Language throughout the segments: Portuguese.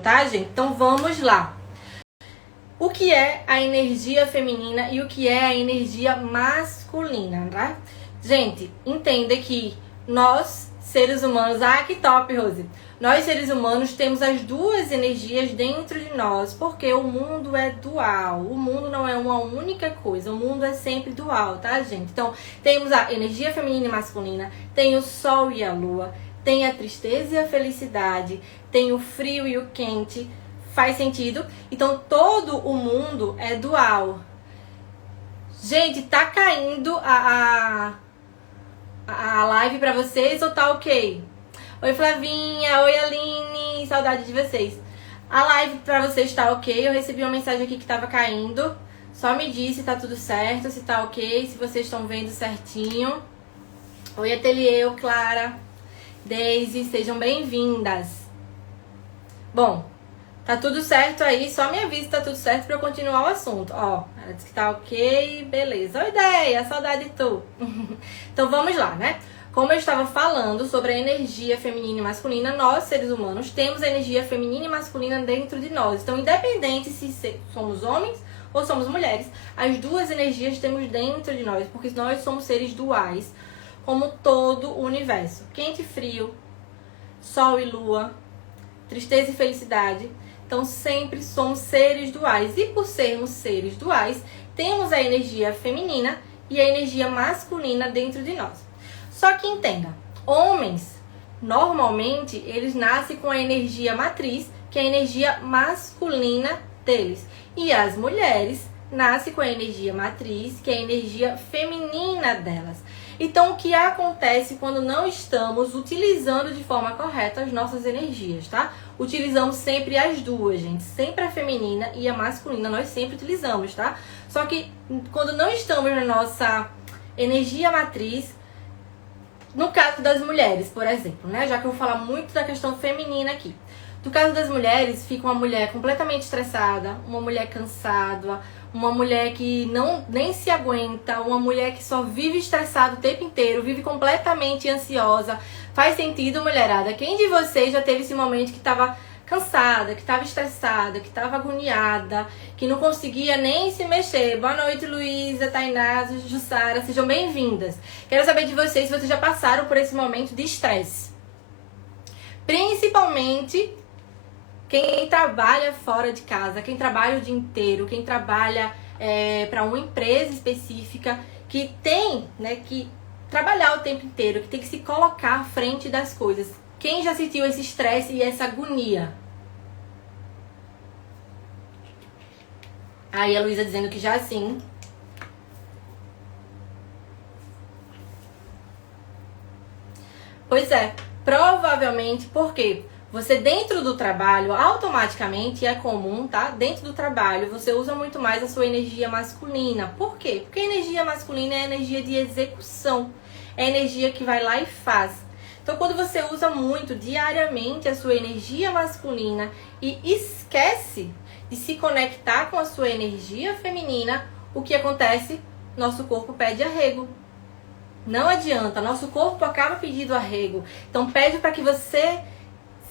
tá, gente? Então vamos lá. O que é a energia feminina e o que é a energia masculina, tá? Gente, entenda que nós, seres humanos... Ah, que top, Rose! Nós, seres humanos, temos as duas energias dentro de nós, porque o mundo é dual. O mundo não é uma única coisa, o mundo é sempre dual, tá, gente? Então, temos a energia feminina e masculina, tem o sol e a lua, tem a tristeza e a felicidade, tem o frio e o quente. Faz sentido? Então, todo o mundo é dual. Gente, tá caindo a live pra vocês ou tá ok? Oi, Flavinha. Oi, Aline. Saudade de vocês. A live pra vocês tá ok? Eu recebi uma mensagem aqui que tava caindo. Só me diz se tá tudo certo, se tá ok, se vocês estão vendo certinho. Oi, Ateliê, Clara, Daisy, sejam bem-vindas. Bom, tá tudo certo aí, só me avisa se tá tudo certo pra eu continuar o assunto. Ó, ela disse que tá ok, beleza. Oi, ideia, saudade de tu. Então vamos lá, né? Como eu estava falando sobre a energia feminina e masculina, nós, seres humanos, temos a energia feminina e masculina dentro de nós. Então, independente se somos homens ou somos mulheres, as duas energias temos dentro de nós, porque nós somos seres duais, como todo o universo. Quente e frio, sol e lua, tristeza e felicidade. Então, sempre somos seres duais. E por sermos seres duais, temos a energia feminina e a energia masculina dentro de nós. Só que entenda, homens, normalmente, eles nascem com a energia matriz, que é a energia masculina deles. E as mulheres nascem com a energia matriz, que é a energia feminina delas. Então, o que acontece quando não estamos utilizando de forma correta as nossas energias, tá? Utilizamos sempre as duas, gente. Sempre a feminina e a masculina, nós sempre utilizamos, tá? Só que quando não estamos na nossa energia matriz, no caso das mulheres, por exemplo, né? Já que eu vou falar muito da questão feminina aqui. No caso das mulheres, fica uma mulher completamente estressada, uma mulher cansada, uma mulher que nem se aguenta, uma mulher que só vive estressada o tempo inteiro, vive completamente ansiosa. Faz sentido, mulherada? Quem de vocês já teve esse momento que estava cansada, que estava estressada, que estava agoniada, que não conseguia nem se mexer? Boa noite, Luísa, Tainá, Jussara, sejam bem-vindas. Quero saber de vocês se vocês já passaram por esse momento de estresse. Principalmente quem trabalha fora de casa, quem trabalha o dia inteiro, quem trabalha para uma empresa específica, que tem, né, que trabalhar o tempo inteiro, que tem que se colocar à frente das coisas. Quem já sentiu esse estresse e essa agonia? Aí a Luísa dizendo que já sim. Pois é, provavelmente porque você dentro do trabalho, automaticamente, é comum, tá? Dentro do trabalho, você usa muito mais a sua energia masculina. Por quê? Porque a energia masculina é a energia de execução. É a energia que vai lá e faz. Então, quando você usa muito diariamente a sua energia masculina e esquece de se conectar com a sua energia feminina, o que acontece? Nosso corpo pede arrego. Não adianta, nosso corpo acaba pedindo arrego. Então, pede para que você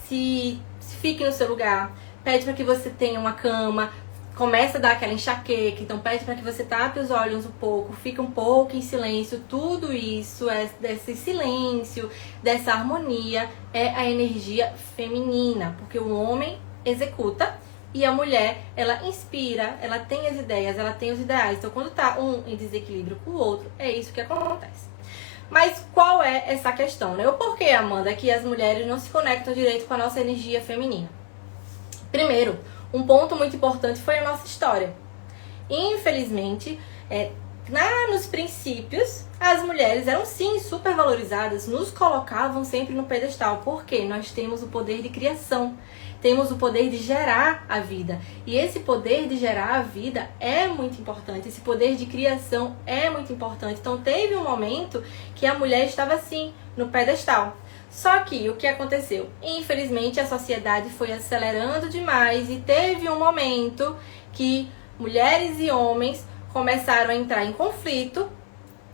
se fique no seu lugar, pede para que você tenha uma cama, começa a dar aquela enxaqueca, então pede para que você tape os olhos um pouco, fique um pouco em silêncio. Tudo isso, desse silêncio, dessa harmonia, é a energia feminina, porque o homem executa e a mulher, ela inspira, ela tem as ideias, ela tem os ideais. Então, quando tá um em desequilíbrio com o outro, é isso que acontece. Mas qual é essa questão, né? O porquê, Amanda, que as mulheres não se conectam direito com a nossa energia feminina? Primeiro, um ponto muito importante foi a nossa história. Infelizmente, nos princípios, as mulheres eram sim super valorizadas, nos colocavam sempre no pedestal, porque nós temos o poder de criação, temos o poder de gerar a vida. E esse poder de gerar a vida é muito importante, esse poder de criação é muito importante. Então teve um momento que a mulher estava assim, no pedestal. Só que o que aconteceu? Infelizmente a sociedade foi acelerando demais e teve um momento que mulheres e homens começaram a entrar em conflito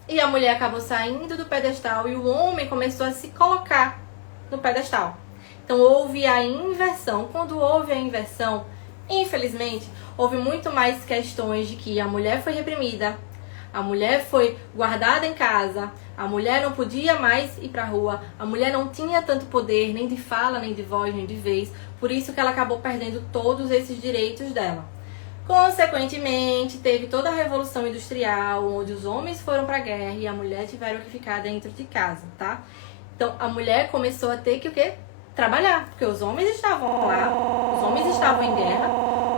e a mulher acabou saindo do pedestal e o homem começou a se colocar no pedestal. Então houve a inversão. Quando houve a inversão, infelizmente, houve muito mais questões de que a mulher foi reprimida, a mulher foi guardada em casa, a mulher não podia mais ir pra rua, a mulher não tinha tanto poder, nem de fala, nem de voz, nem de vez. Por isso que ela acabou perdendo todos esses direitos dela. Consequentemente, teve toda a Revolução Industrial, onde os homens foram pra guerra e a mulher tiveram que ficar dentro de casa, tá? Então, a mulher começou a ter que o quê? Trabalhar, porque os homens estavam lá, os homens estavam em guerra,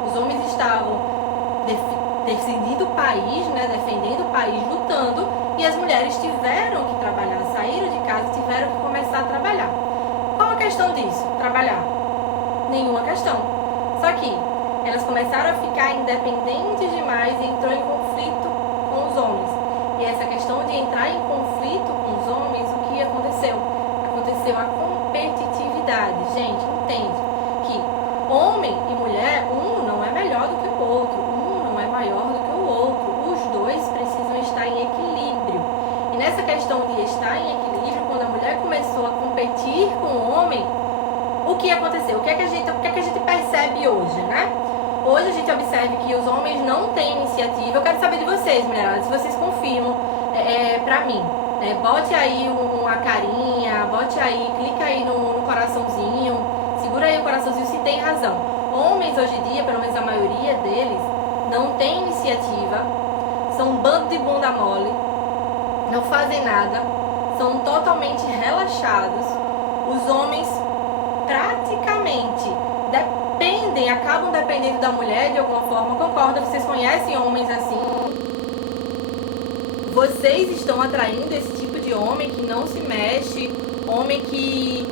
os homens estavam defendendo o país, né? Defendendo o país, lutando, e as mulheres tiveram que trabalhar, saíram de casa, tiveram que começar a trabalhar. Qual a questão disso? Trabalhar? Nenhuma questão. Só que elas começaram a ficar independentes demais e entrou em conflito com os homens. E essa questão de entrar em conflito com os homens, o que aconteceu? Aconteceu a competitividade. Gente, entende que homem e mulher, um não é melhor do que o outro, um não é maior do que o outro. Os dois precisam estar em equilíbrio. E nessa questão de estar em equilíbrio, quando a mulher começou a competir com o homem, o que aconteceu? O que é que a gente percebe hoje, né? Hoje a gente observa que os homens não têm iniciativa. Eu quero saber de vocês, mulheradas, se vocês confirmam pra mim. Bote aí uma carinha, bote aí, clica aí no coraçãozinho, segura aí o coraçãozinho se tem razão. Homens hoje em dia, pelo menos a maioria deles, não tem iniciativa, são um bando de bunda mole, não fazem nada, são totalmente relaxados. Os homens praticamente acabam dependendo da mulher de alguma forma. Concordo, vocês conhecem homens assim? Vocês estão atraindo esse tipo de homem que não se mexe, homem que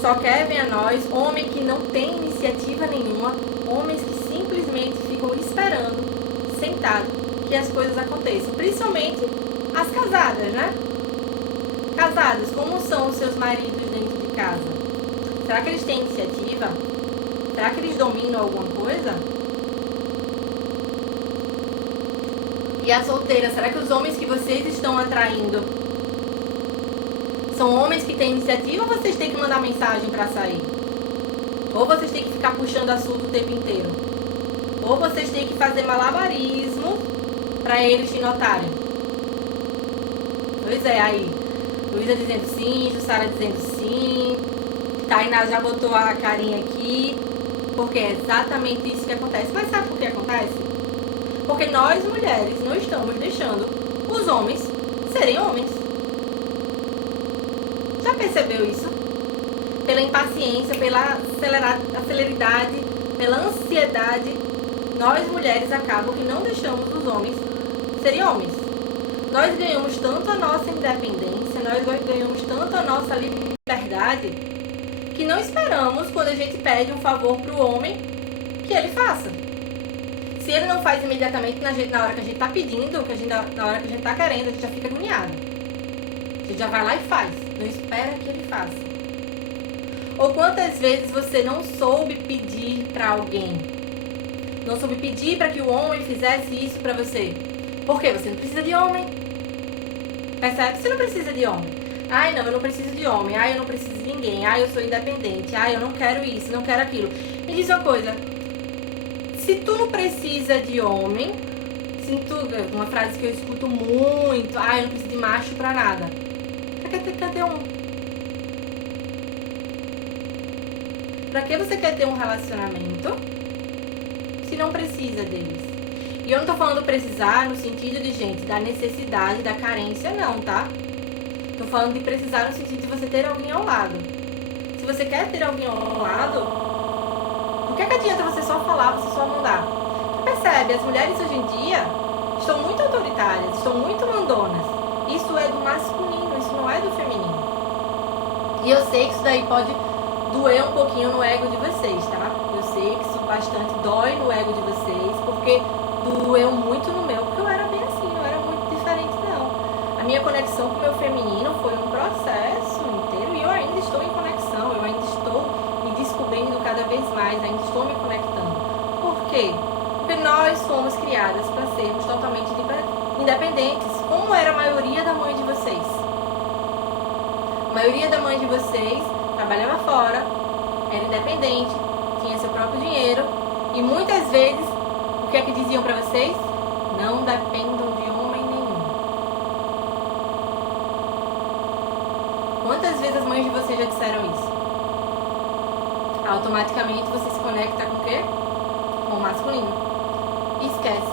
só quer ver a nós, homem que não tem iniciativa nenhuma, homens que simplesmente ficam esperando, sentados, que as coisas aconteçam. Principalmente as casadas, né? Casados, como são os seus maridos dentro de casa? Será que eles têm iniciativa? Será que eles dominam alguma coisa? E a solteira, será que os homens que vocês estão atraindo são homens que têm iniciativa ou vocês têm que mandar mensagem pra sair? Ou vocês têm que ficar puxando assunto o tempo inteiro? Ou vocês têm que fazer malabarismo pra eles te notarem? Pois é, aí. Luísa dizendo sim, Jussara dizendo sim. Tainá já botou a carinha aqui. Porque é exatamente isso que acontece. Mas sabe por que acontece? Porque nós, mulheres, não estamos deixando os homens serem homens. Já percebeu isso? Pela impaciência, pela celeridade, pela ansiedade, nós, mulheres, acabam que não deixamos os homens serem homens. Nós ganhamos tanto a nossa independência, nós ganhamos tanto a nossa liberdade, que não esperamos, quando a gente pede um favor pro homem, que ele faça. Se ele não faz imediatamente na hora que a gente tá pedindo, na hora que a gente tá querendo, a gente já fica agoniado. A gente já vai lá e faz, não espera que ele faça. Ou quantas vezes você não soube pedir pra alguém? Não soube pedir pra que o homem fizesse isso pra você? Por quê? Você não precisa de homem. Percebe? Você não precisa de homem. Ai, não, eu não preciso de homem. Ai, eu não preciso de ninguém. Ai, eu sou independente. Ai, eu não quero isso, não quero aquilo. Me diz uma coisa. Se tu não precisa de homem, uma frase que eu escuto muito. Ai, eu não preciso de macho pra nada. Pra que quer ter um? Pra que você quer ter um relacionamento se não precisa deles? E eu não tô falando precisar no sentido de, gente, da necessidade, da carência, não, tá? Tô falando de precisar no sentido de você ter alguém ao lado. Se você quer ter alguém ao lado, por que adianta você só falar, você só mandar? Você percebe, as mulheres hoje em dia estão muito autoritárias, estão muito mandonas. Isso é do masculino, isso não é do feminino. E eu sei que isso daí pode doer um pouquinho no ego de vocês, tá? Eu sei que isso bastante dói no ego de vocês, porque doeu muito no meu, porque eu era bem assim, eu era muito diferente, não. A minha conexão com o meu feminino foi um processo inteiro e eu ainda estou em conexão, eu ainda estou me descobrindo cada vez mais, ainda estou me conectando. Por quê? Porque nós fomos criadas para sermos totalmente independentes, como era a maioria da mãe de vocês. A maioria da mãe de vocês, trabalhava fora, era independente, tinha seu próprio dinheiro e muitas vezes, o que é que diziam pra vocês? Não dependam de homem nenhum. Quantas vezes as mães de vocês já disseram isso? Automaticamente você se conecta com o quê? Com o masculino. E esquece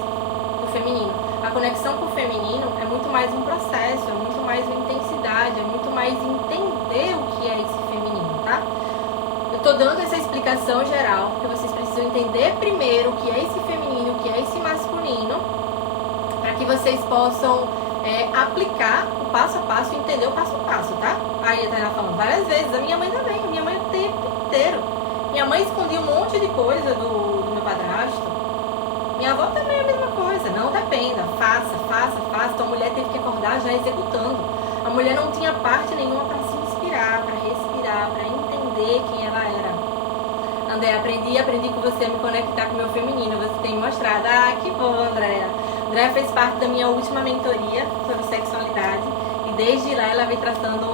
do feminino. A conexão com o feminino é muito mais um processo, é muito mais uma intensidade, é muito mais entender o que é esse feminino, tá? Eu tô dando essa explicação geral, porque vocês precisam entender primeiro o que é esse feminino, o que é esse masculino, para que vocês possam aplicar o passo a passo e entender o passo a passo, tá? Aí a Tainá falando várias vezes, a minha mãe também, a minha mãe o tempo inteiro. Minha mãe escondia um monte de coisa do meu padrasto. Minha avó também é a mesma coisa. Não dependa. Faça. Então a mulher teve que acordar já executando. A mulher não tinha parte nenhuma para se inspirar, para respirar, para entender quem ela era. André, aprendi com você a me conectar com o meu feminino. Você tem me mostrado. Ah, que bom, Andréa. Andréa fez parte da minha última mentoria sobre sexualidade. E desde lá ela vem traçando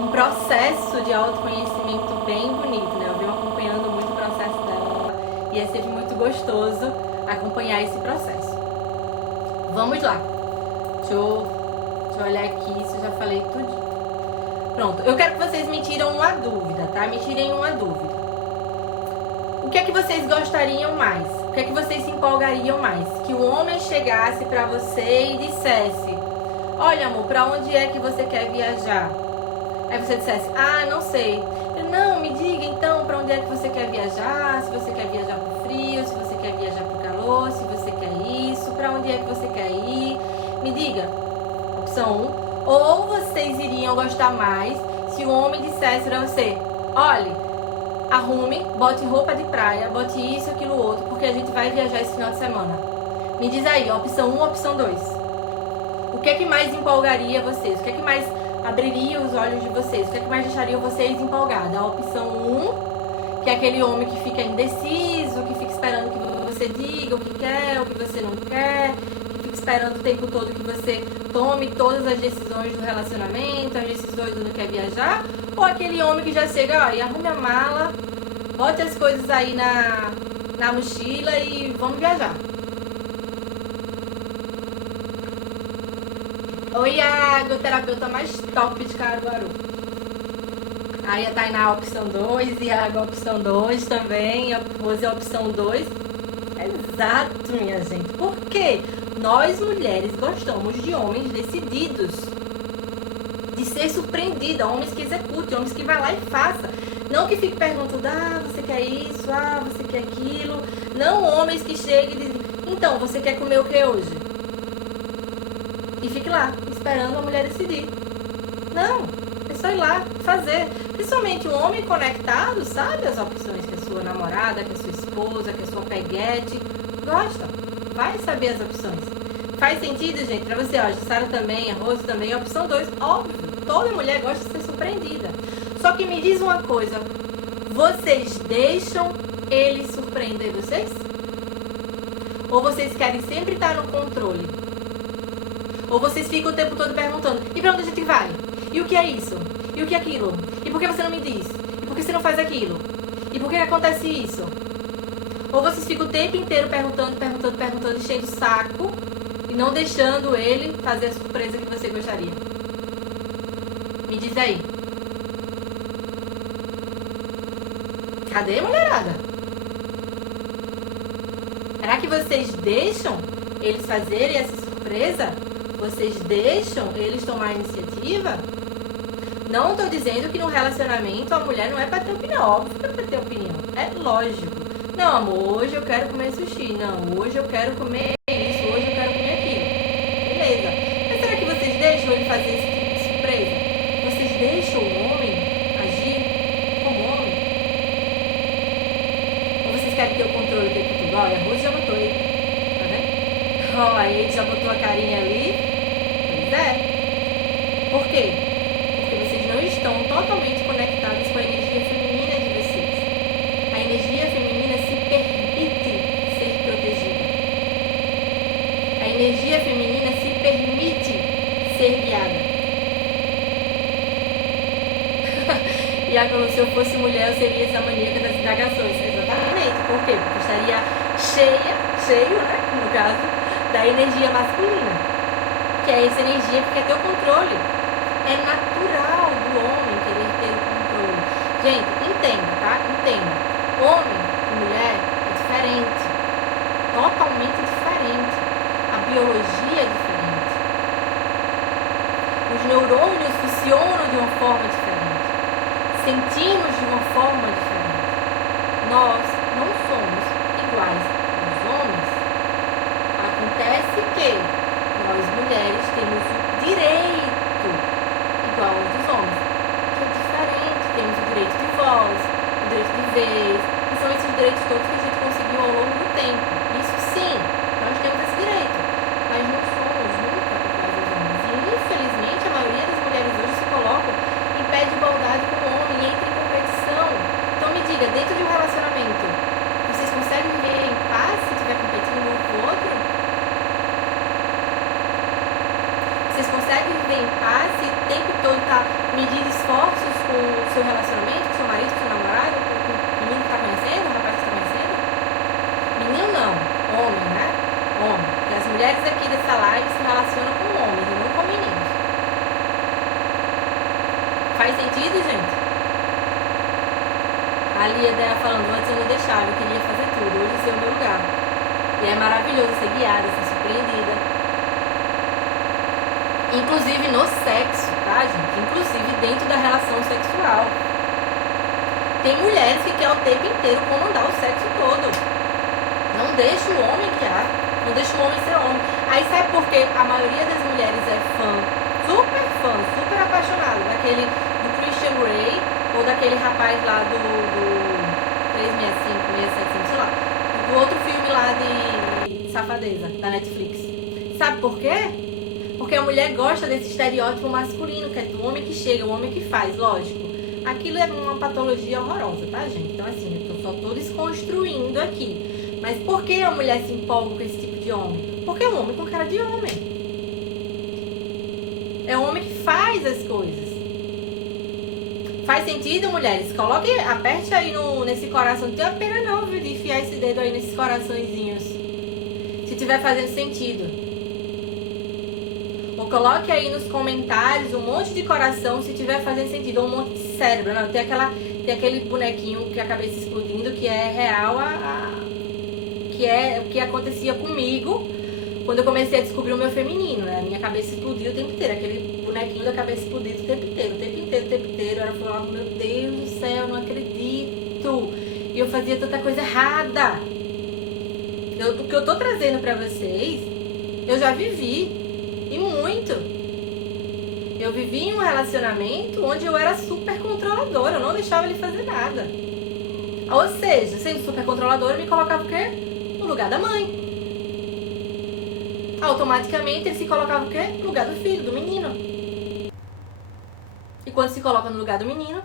um processo de autoconhecimento bem bonito, né? Eu venho acompanhando muito o processo dela e é sempre muito gostoso acompanhar esse processo. Vamos lá. Deixa eu olhar aqui se eu já falei tudo. Pronto, eu quero que vocês me tiram uma dúvida, tá? Me tirem uma dúvida. O que é que vocês gostariam mais? O que é que vocês se empolgariam mais? Que o homem chegasse pra você e dissesse: olha, amor, pra onde é que você quer viajar? Aí você dissesse: ah, não sei. Não, me diga então pra onde é que você quer viajar, se você quer viajar pro frio, se você quer viajar pro calor, se você quer isso, pra onde é que você quer ir. Me diga. Opção 1. Ou vocês iriam gostar mais se o homem dissesse pra você: olhe, arrume, bote roupa de praia, bote isso, aquilo, outro, porque a gente vai viajar esse final de semana. Me diz aí, opção 1 ou opção 2. O que é que mais empolgaria vocês? O que é que mais abriria os olhos de vocês? O que é que mais deixaria vocês empolgados? A opção 1, que é aquele homem que fica indeciso, que fica esperando que você diga o que quer, o que você não quer, que fica esperando o tempo todo que você tome todas as decisões do relacionamento, as decisões do que quer viajar, ou aquele homem que já chega, ó, e arrume a mala, bote as coisas aí na mochila e vamos viajar. Oi, Iago, terapeuta mais top de Caruaru. Aí a Tainá a opção 2, Iago a opção 2 também, a Rose a opção 2. Exato, minha gente. Por quê? Nós mulheres gostamos de homens decididos, de ser surpreendida, homens que executem, homens que vai lá e faça. Não que fique perguntando: ah, você quer isso, ah, você quer aquilo. Não homens que cheguem e dizem: então, você quer comer o que hoje? E fique lá, esperando a mulher decidir. Não, é só ir lá, fazer. Principalmente um homem conectado, sabe as opções que a sua namorada, que a sua esposa, que a sua peguete gosta. Vai saber as opções. Faz sentido, gente, pra você, ó, a Sara também, a Rose também, a opção 2, óbvio. Toda mulher gosta de ser surpreendida. Só que me diz uma coisa, vocês deixam ele surpreender vocês? Ou vocês querem sempre estar no controle? Ou vocês ficam o tempo todo perguntando: e pra onde a gente vai? E o que é isso? E o que é aquilo? E por que você não me diz? E por que você não faz aquilo? E por que acontece isso? Ou vocês ficam o tempo inteiro perguntando, enchendo o saco e não deixando ele fazer a surpresa que você gostaria? Me diz aí. Cadê, mulherada? Será que vocês deixam eles fazerem essa surpresa? Vocês deixam eles tomar a iniciativa? Não tô dizendo que no relacionamento a mulher não é pra ter opinião. Óbvio que é pra ter opinião. É lógico. Não, amor, hoje eu quero comer sushi. Não, hoje eu quero comer isso. Hoje eu quero comer aquilo. Beleza. Mas será que vocês deixam ele fazer esse tipo de surpresa? Vocês deixam o homem agir como homem? Ou vocês querem ter o controle do tempo todo? Olha, a Rose já botou ele. Tá vendo? Ó, aí ele já botou a carinha ali. Pois é. Por quê? Porque vocês não estão totalmente conectados com a energia feminina de vocês. A energia feminina se permite ser protegida. A energia feminina se permite ser guiada. Diácono, se eu fosse mulher, eu seria essa maníaca das indagações. Exatamente. Por quê? Porque eu estaria cheio, né, no caso, da energia masculina. Que é essa energia que quer ter o controle. É natural do homem querer ter o controle. Gente, entenda, tá? Entenda. Homem e mulher é diferente. Totalmente diferente. A biologia é diferente. Os neurônios funcionam de uma forma diferente. Sentimos de uma forma diferente. Nós não somos iguais aos homens. Acontece que nós mulheres temos o direito igual ao dos homens, que é diferente. Temos o direito de voz, o direito de vez, e são esses direitos todos que a gente conseguiu ao longo do tempo. Isso sim, nós temos esse direito, mas não somos nunca iguais aos homens. E infelizmente a maioria das mulheres hoje se colocam em pé de igualdade com o homem e entra em competição. Então me diga, dentro de um relacionamento, vocês conseguem viver em paz se estiver competindo um com o outro? Vocês conseguem viver em paz se o tempo todo tá medindo esforços com o seu relacionamento, com o seu marido, com o seu namorado, com o menino que tá conhecendo, o rapaz que tá conhecendo? Menino não, homem, né? Homem. Porque as mulheres aqui dessa live se relacionam com homens e não com meninos. Faz sentido, gente? A Lia falando, antes eu não deixava, eu queria fazer tudo, hoje esse é o meu lugar. E é maravilhoso ser guiada, ser surpreendida. Inclusive no sexo, tá, gente? Inclusive dentro da relação sexual. Tem mulheres que querem o tempo inteiro comandar o sexo todo. Não deixa o homem guiar. Não deixa o homem ser homem. Aí sabe por quê? A maioria das mulheres é fã, super apaixonada daquele do Christian Grey ou daquele rapaz lá do 365, 675, sei lá. Do outro filme lá de safadeza, da Netflix. Sabe por quê? Porque a mulher gosta desse estereótipo masculino, que é do homem que chega, o homem que faz, lógico. Aquilo é uma patologia horrorosa, tá, gente? Então, assim, eu só tô desconstruindo aqui. Mas por que a mulher se empolga com esse tipo de homem? Porque é um homem com cara de homem. É um homem que faz as coisas. Faz sentido, mulheres? Coloque, aperte aí nesse coração. Não tenha pena não, viu, de enfiar esse dedo aí nesses coraçõezinhos. Se tiver fazendo sentido. Coloque aí nos comentários um monte de coração se tiver fazendo sentido, ou um monte de cérebro. Não, tem aquele bonequinho que a cabeça explodindo, que é real, que é o que acontecia comigo quando eu comecei a descobrir o meu feminino, né? A minha cabeça explodia o tempo inteiro, aquele bonequinho da cabeça explodindo o tempo inteiro. Eu falava, meu Deus do céu, eu não acredito. E eu fazia tanta coisa errada. O que eu tô trazendo pra vocês, eu já vivi. E muito. Eu vivi em um relacionamento onde eu era super controladora. Eu não deixava ele fazer nada. Ou seja, sendo super controladora, eu me colocava o quê? No lugar da mãe. Automaticamente ele se colocava o quê? No lugar do filho, do menino. E quando se coloca no lugar do menino,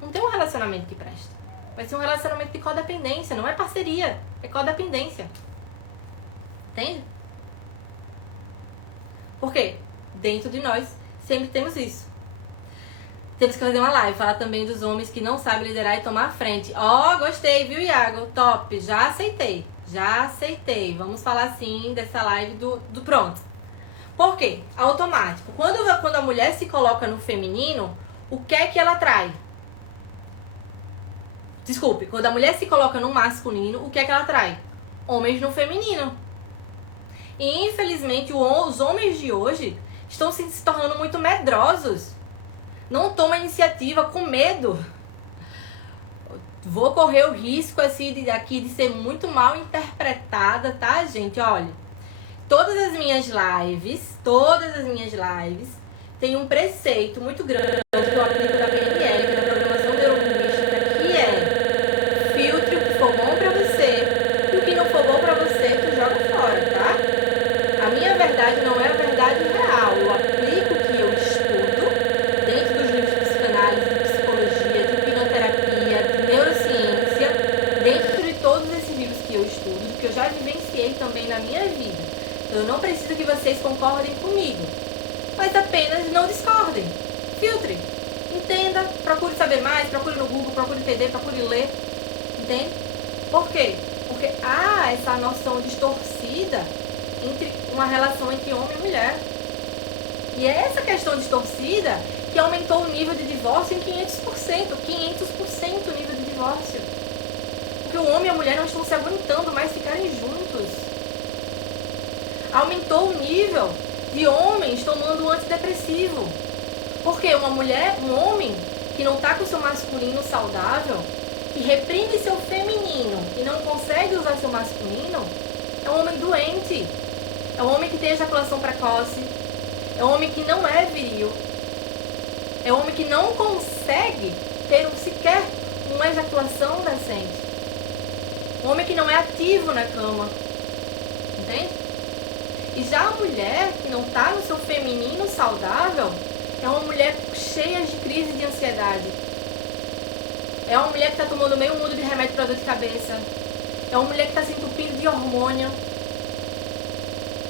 não tem um relacionamento que presta. Vai ser um relacionamento de codependência. Não é parceria, é codependência. Entende? Por quê? Dentro de nós sempre temos isso. Temos que fazer uma live, falar também dos homens que não sabem liderar e tomar a frente. Ó, gostei, viu, Iago? Top, já aceitei. Vamos falar sim dessa live do pronto. Por quê? Automático. Quando a mulher se coloca no feminino, o que é que ela atrai? Desculpe, quando a mulher se coloca no masculino, o que é que ela atrai? Homens no feminino. E infelizmente os homens de hoje estão se tornando muito medrosos. Não tomam iniciativa, com medo. Vou correr o risco aqui de ser muito mal interpretada, tá, gente? Olha, todas as minhas lives tem um preceito muito grande que eu aplico da PNL, da programação neurolinguística, que é: filtre o que for bom pra você e o que não for bom pra você, tu joga fora, tá? A minha verdade não é a verdade real. Eu aplico o que eu estudo dentro dos livros de psicanálise, de psicologia, de hipnoterapia, de neurociência, dentro de todos esses livros que eu estudo, que eu já vivenciei também na minha vida. Eu não preciso que vocês concordem comigo, mas apenas não discordem. Filtre. Entenda, procure saber mais, procure no Google, procure entender, procure ler. Entende? Por quê? Porque há essa noção distorcida entre uma relação entre homem e mulher. E é essa questão distorcida que aumentou o nível de divórcio em 500%. 500% o nível de divórcio. Porque o homem e a mulher não estão se aguentando mais ficarem juntos. Aumentou o nível de homens tomando antidepressivo. Porque uma mulher, um homem que não está com o seu masculino saudável, que reprime seu feminino e não consegue usar seu masculino, é um homem doente. É um homem que tem ejaculação precoce. É um homem que não é viril. É um homem que não consegue ter sequer uma ejaculação decente. Um homem que não é ativo na cama. Entende? E já a mulher que não está no seu feminino saudável é uma mulher cheia de crise de ansiedade. É uma mulher que está tomando meio mundo de remédio para dor de cabeça. É uma mulher que está se entupindo de hormônio.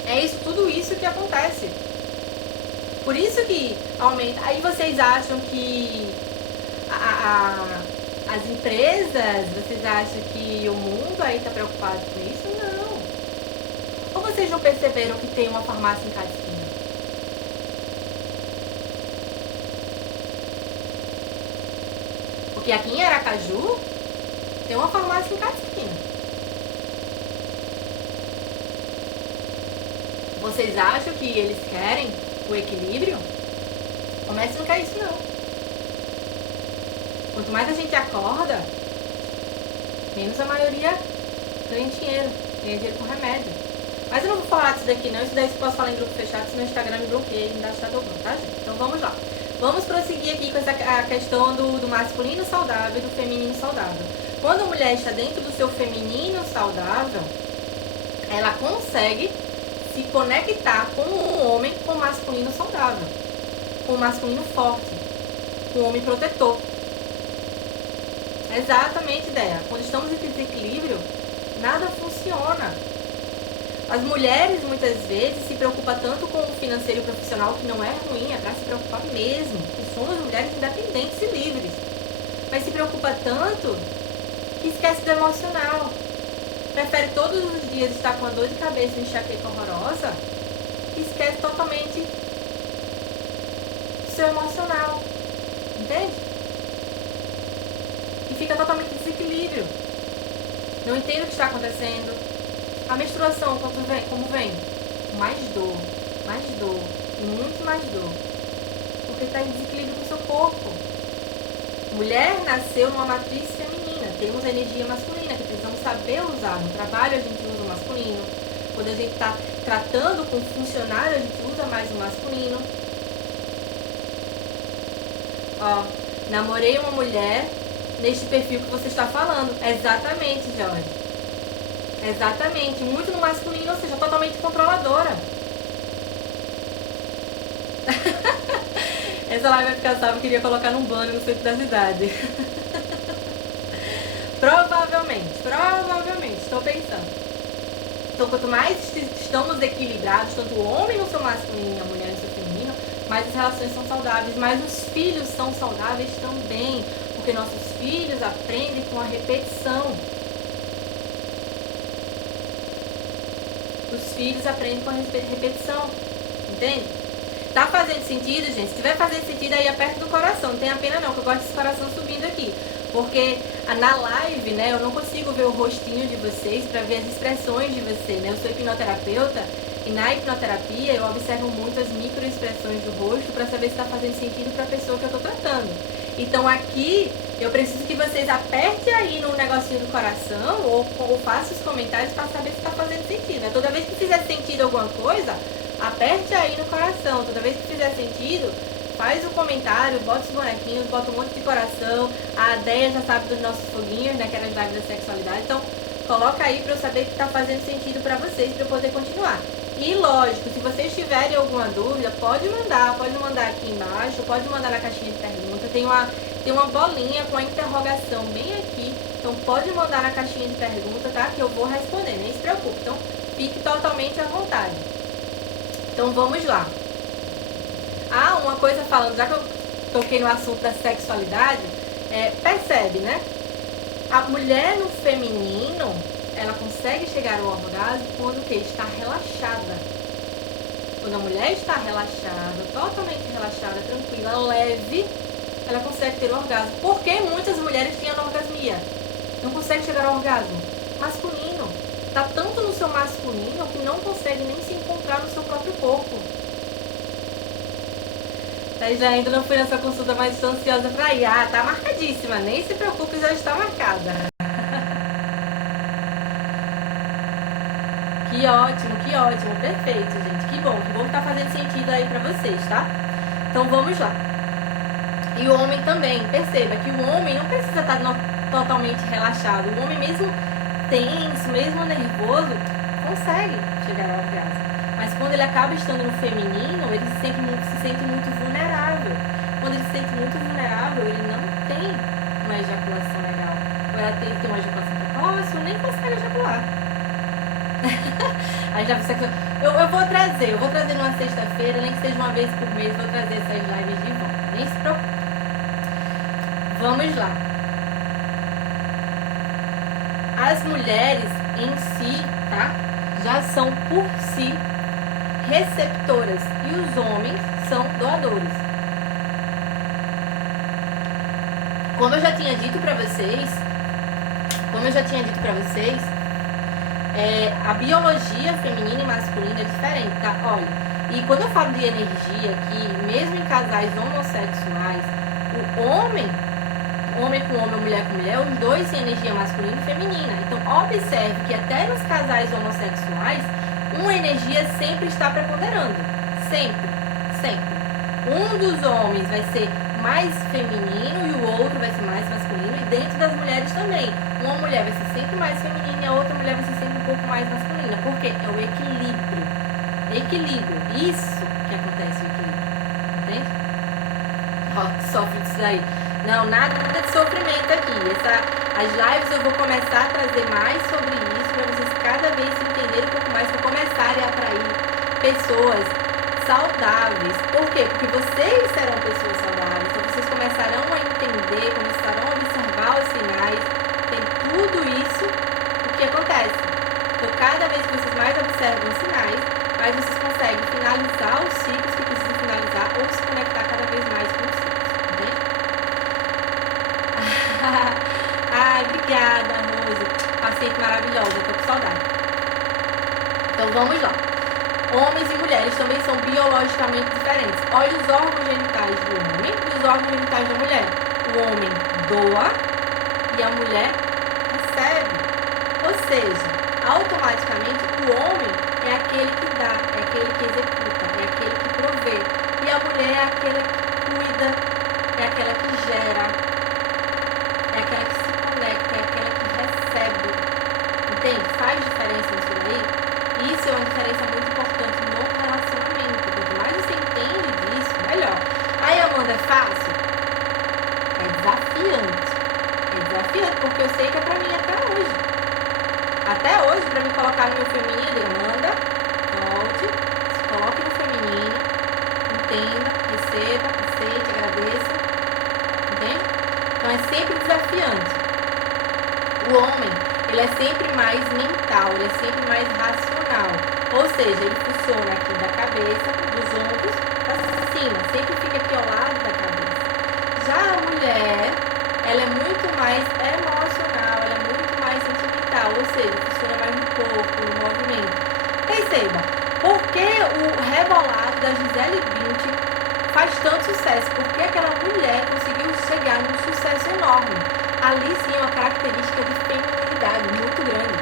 É isso, tudo isso que acontece. Por isso que aumenta. Aí vocês acham que as empresas, vocês acham que o mundo aí está preocupado com isso? Não. Ou vocês não perceberam que tem uma farmácia em cada esquina? Porque aqui em Aracaju tem uma farmácia em cada esquina. Vocês acham que eles querem o equilíbrio? Comece não quer isso não. Quanto mais a gente acorda, menos a maioria ganha dinheiro com remédio. Mas eu não vou falar disso daqui não, isso daí eu posso falar em grupo fechado, senão o Instagram me bloqueia e me dá Shadowban, tá gente? Então vamos lá. Vamos prosseguir aqui com a questão do masculino saudável e do feminino saudável. Quando a mulher está dentro do seu feminino saudável, ela consegue se conectar com um homem com masculino saudável, com um masculino forte, com um homem protetor. Exatamente, ideia. Quando estamos em desequilíbrio, nada funciona. As mulheres muitas vezes se preocupam tanto com o financeiro e o profissional, que não é ruim, é para se preocupar mesmo, que somos mulheres independentes e livres. Mas se preocupa tanto que esquece do emocional. Prefere todos os dias estar com a dor de cabeça e enxaqueca horrorosa, que esquece totalmente do seu emocional. Entende? E fica totalmente em desequilíbrio. Não entende o que está acontecendo. A menstruação, como vem? Mais dor e muito mais dor. Porque está em desequilíbrio com o seu corpo. Mulher nasceu numa matriz feminina. Temos a energia masculina, que precisamos saber usar. No trabalho a gente usa o masculino. Quando a gente está tratando com funcionário, a gente usa mais o masculino. Ó, namorei uma mulher neste perfil que você está falando. Exatamente, Jorge. Exatamente. Muito no masculino, ou seja, totalmente controladora. Essa live vai ficar salva, eu queria colocar num banner no centro da cidade. Provavelmente, estou pensando. Então, quanto mais estamos equilibrados, tanto o homem no seu masculino e a mulher no seu feminino, mais as relações são saudáveis, mais os filhos são saudáveis também, porque nossos filhos aprendem com a repetição. Os filhos aprendem com a repetição, entende? Tá fazendo sentido, gente? Se tiver fazendo sentido, aí aperta do coração. Não tenha pena não, que eu gosto desse coração subindo aqui. Porque na live, né, eu não consigo ver o rostinho de vocês para ver as expressões de você, né? Eu sou hipnoterapeuta e na hipnoterapia eu observo muito as microexpressões do rosto para saber se está fazendo sentido para a pessoa que eu estou tratando. Então aqui eu preciso que vocês apertem aí no negocinho do coração ou façam os comentários para saber se está fazendo sentido, né? Toda vez que fizer sentido alguma coisa, aperte aí no coração. Toda vez que fizer sentido, faz o comentário, bota os bonequinhos, bota um monte de coração. A Deia já sabe dos nossos foguinhos, né? Que era as lives da sexualidade. Então, coloca aí pra eu saber que tá fazendo sentido pra vocês, pra eu poder continuar. E lógico, se vocês tiverem alguma dúvida, pode mandar aqui embaixo, pode mandar na caixinha de pergunta. Tem uma bolinha com a interrogação bem aqui. Então, pode mandar na caixinha de pergunta, tá? Que eu vou responder, nem se preocupe. Então, fique totalmente à vontade. Então vamos lá. Ah, uma coisa falando, já que eu toquei no assunto da sexualidade, percebe, né? A mulher no feminino, ela consegue chegar ao orgasmo quando o quê? Está relaxada. Quando a mulher está relaxada, totalmente relaxada, tranquila, leve, ela consegue ter o orgasmo. Por que muitas mulheres têm anorgasmia? Não consegue chegar ao orgasmo. Masculino. Está tanto no seu masculino que não consegue nem se encontrar no seu próprio corpo. Aí já ainda não fui nessa consulta, mas estou ansiosa para ir. Ah, tá marcadíssima. Nem se preocupe, já está marcada. Que ótimo. Perfeito, gente. Que bom que tá fazendo sentido aí para vocês, tá? Então vamos lá. E o homem também. Perceba que o homem não precisa estar totalmente relaxado. O homem mesmo tenso, mesmo nervoso, consegue chegar ao orgasmo. Mas quando ele acaba estando no feminino, ele se sente muito vulnerável. Quando ele se sente muito vulnerável, ele não tem uma ejaculação legal. Ou ela tem uma ejaculação precoce, ou nem consegue ejacular. Aí já eu vou trazer numa sexta-feira, nem que seja uma vez por mês, vou trazer essas lives de volta. Nem se preocupe. Vamos lá. As mulheres em si, tá? Já são por si receptoras e os homens são doadores. Como eu já tinha dito pra vocês, a biologia feminina e masculina é diferente, tá? Olha, e quando eu falo de energia aqui, mesmo em casais homossexuais, o homem com homem, mulher com mulher, os dois têm energia masculina e feminina. Então, observe que até nos casais homossexuais, uma energia sempre está preponderando. Sempre. Um dos homens vai ser mais feminino e o outro vai ser mais masculino. E dentro das mulheres também. Uma mulher vai ser sempre mais feminina e a outra mulher vai ser sempre um pouco mais masculina. Por quê? É o equilíbrio. Isso que acontece, o equilíbrio. Entende? Ó, sofre disso aí. Não, nada de sofrimento aqui. As lives eu vou começar a trazer mais sobre isso para vocês cada vez se entenderem um pouco mais, para começarem a atrair pessoas saudáveis. Por quê? Porque vocês serão pessoas saudáveis. Então vocês começarão a entender, começarão a observar os sinais. Tem tudo isso o que acontece. Então cada vez que vocês mais observam os sinais, mais vocês conseguem finalizar os ciclos que precisam finalizar ou se conectar cada vez mais com os ciclos. Ai, obrigada, Rose. Paciente maravilhosa, eu tô com saudade. Então vamos lá. Homens e mulheres também são biologicamente diferentes. Olha os órgãos genitais do homem e os órgãos genitais da mulher. O homem doa e a mulher recebe. Ou seja, automaticamente o homem é aquele que dá, é aquele que executa, é aquele que provê. E a mulher é aquela que cuida, é aquela que gera, é aquela que se conecta, é aquela que recebe. Entende? Faz diferença isso daí? Isso é uma diferença muito importante no relacionamento. Quanto mais você entende disso, melhor. Aí, Amanda, é fácil? É desafiante. É desafiante, porque eu sei que é pra mim até hoje. Até hoje, pra me colocar no meu feminino, eu digo, Amanda, volte, se coloque no feminino, entenda, receba, aceite, agradeça. Entende? Então é sempre desafiante. O homem, ele é sempre mais mental, ele é sempre mais racional. Ou seja, ele funciona aqui da cabeça, dos ombros, pra cima. Sempre fica aqui ao lado da cabeça. Já a mulher, ela é muito mais emocional, ela é muito mais sentimental. Ou seja, funciona mais no corpo, no movimento. Perceba, por que o rebolado da Gisele Bündchen faz tanto sucesso? Porque aquela mulher conseguiu chegar num sucesso enorme. Ali sim é uma característica de feminilidade muito grande.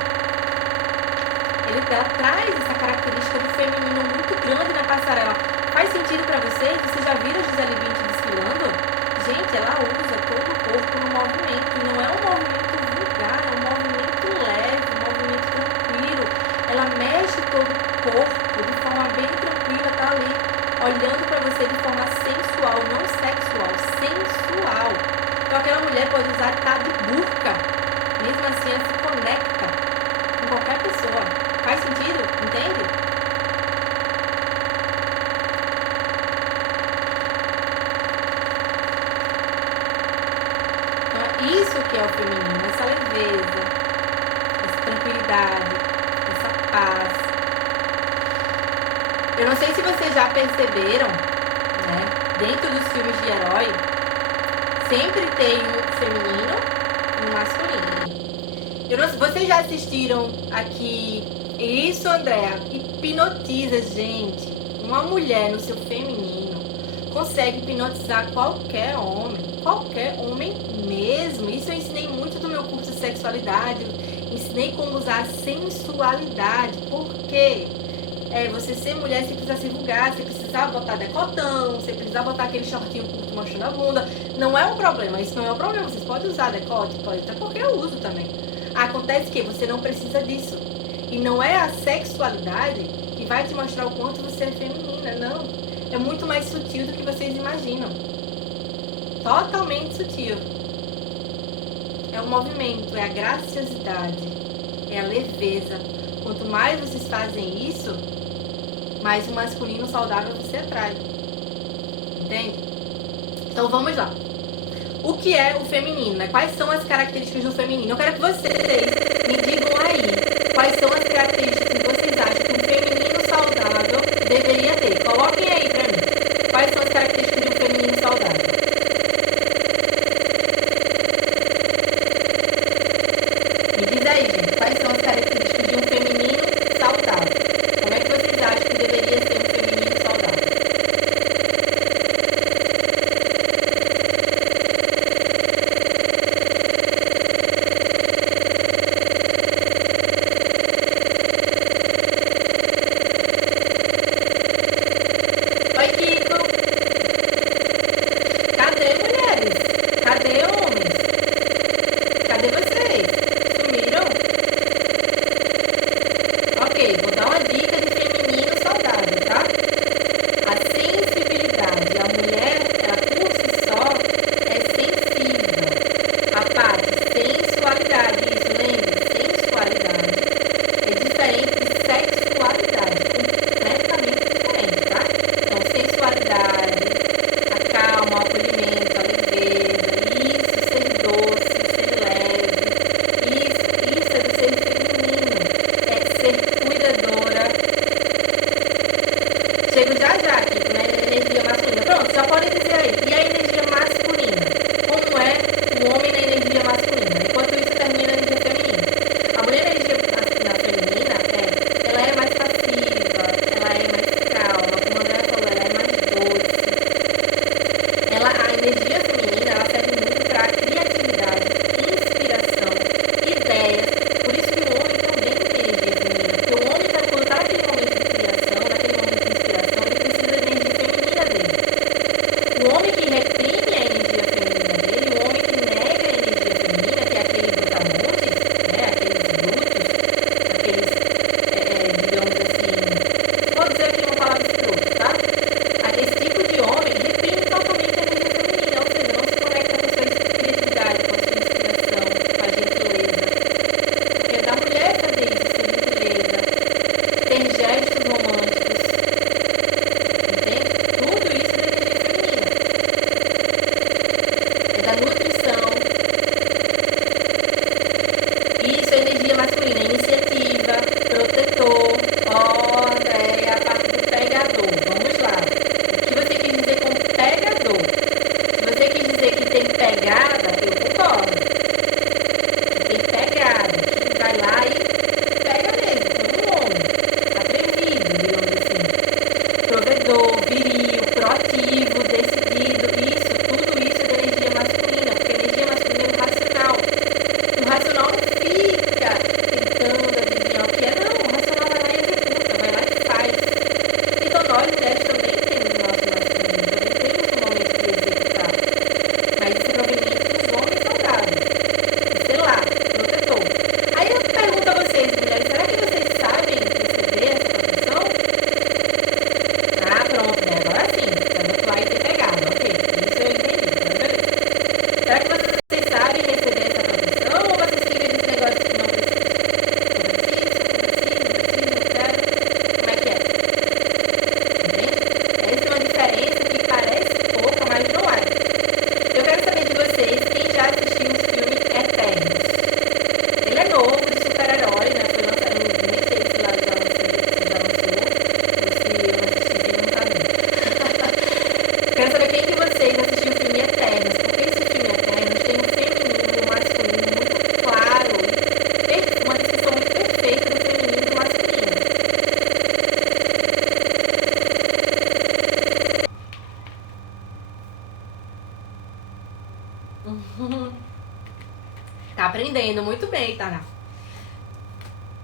Ela traz essa característica do feminino muito grande na passarela. Faz sentido pra vocês? Vocês já viram a Gisele Bündchen desfilando? Gente, ela usa todo o corpo no movimento. E não é um movimento vulgar, é um movimento leve, um movimento tranquilo. Ela mexe todo o corpo de forma bem tranquila, tá ali olhando pra você de forma sensual, não sexual, sensual. Então aquela mulher pode usar tá de burca, mesmo assim ela se conecta com qualquer pessoa. Faz sentido? Entende? Isso que é o feminino, essa leveza, essa tranquilidade, essa paz. Eu não sei se vocês já perceberam, né? Dentro dos filmes de herói, sempre tem um feminino e um masculino. Vocês já assistiram aqui? Isso, Andréa, hipnotiza, gente. Uma mulher no seu feminino consegue hipnotizar qualquer homem mesmo. Isso eu ensinei muito no meu curso de sexualidade. Ensinei como usar a sensualidade. Por quê? Você ser mulher, você precisa se vulgar, você precisa botar decotão, você precisa botar aquele shortinho curto mostrando a bunda. Não é um problema, isso não é um problema. Vocês podem usar decote, pode, até porque eu uso também. Acontece que você não precisa disso. E não é a sexualidade que vai te mostrar o quanto você é feminina, não. É muito mais sutil do que vocês imaginam. Totalmente sutil. É o movimento, é a graciosidade, é a leveza. Quanto mais vocês fazem isso, mais o masculino saudável você atrai. Entende? Então vamos lá. O que é o feminino, né? Quais são as características do feminino? Eu quero que vocês me digam aí quais são as características que vocês acham que um feminino saudável deveria ter. Coloquem aí pra mim. Quais são as características de um feminino saudável? Me diz aí, gente. Quais são as características de um feminino saudável? Como é que vocês acham que deveria ser um feminino saudável? Oi, Kiko. Cadê mulheres? Cadê homens? Cadê vocês? Sumiram?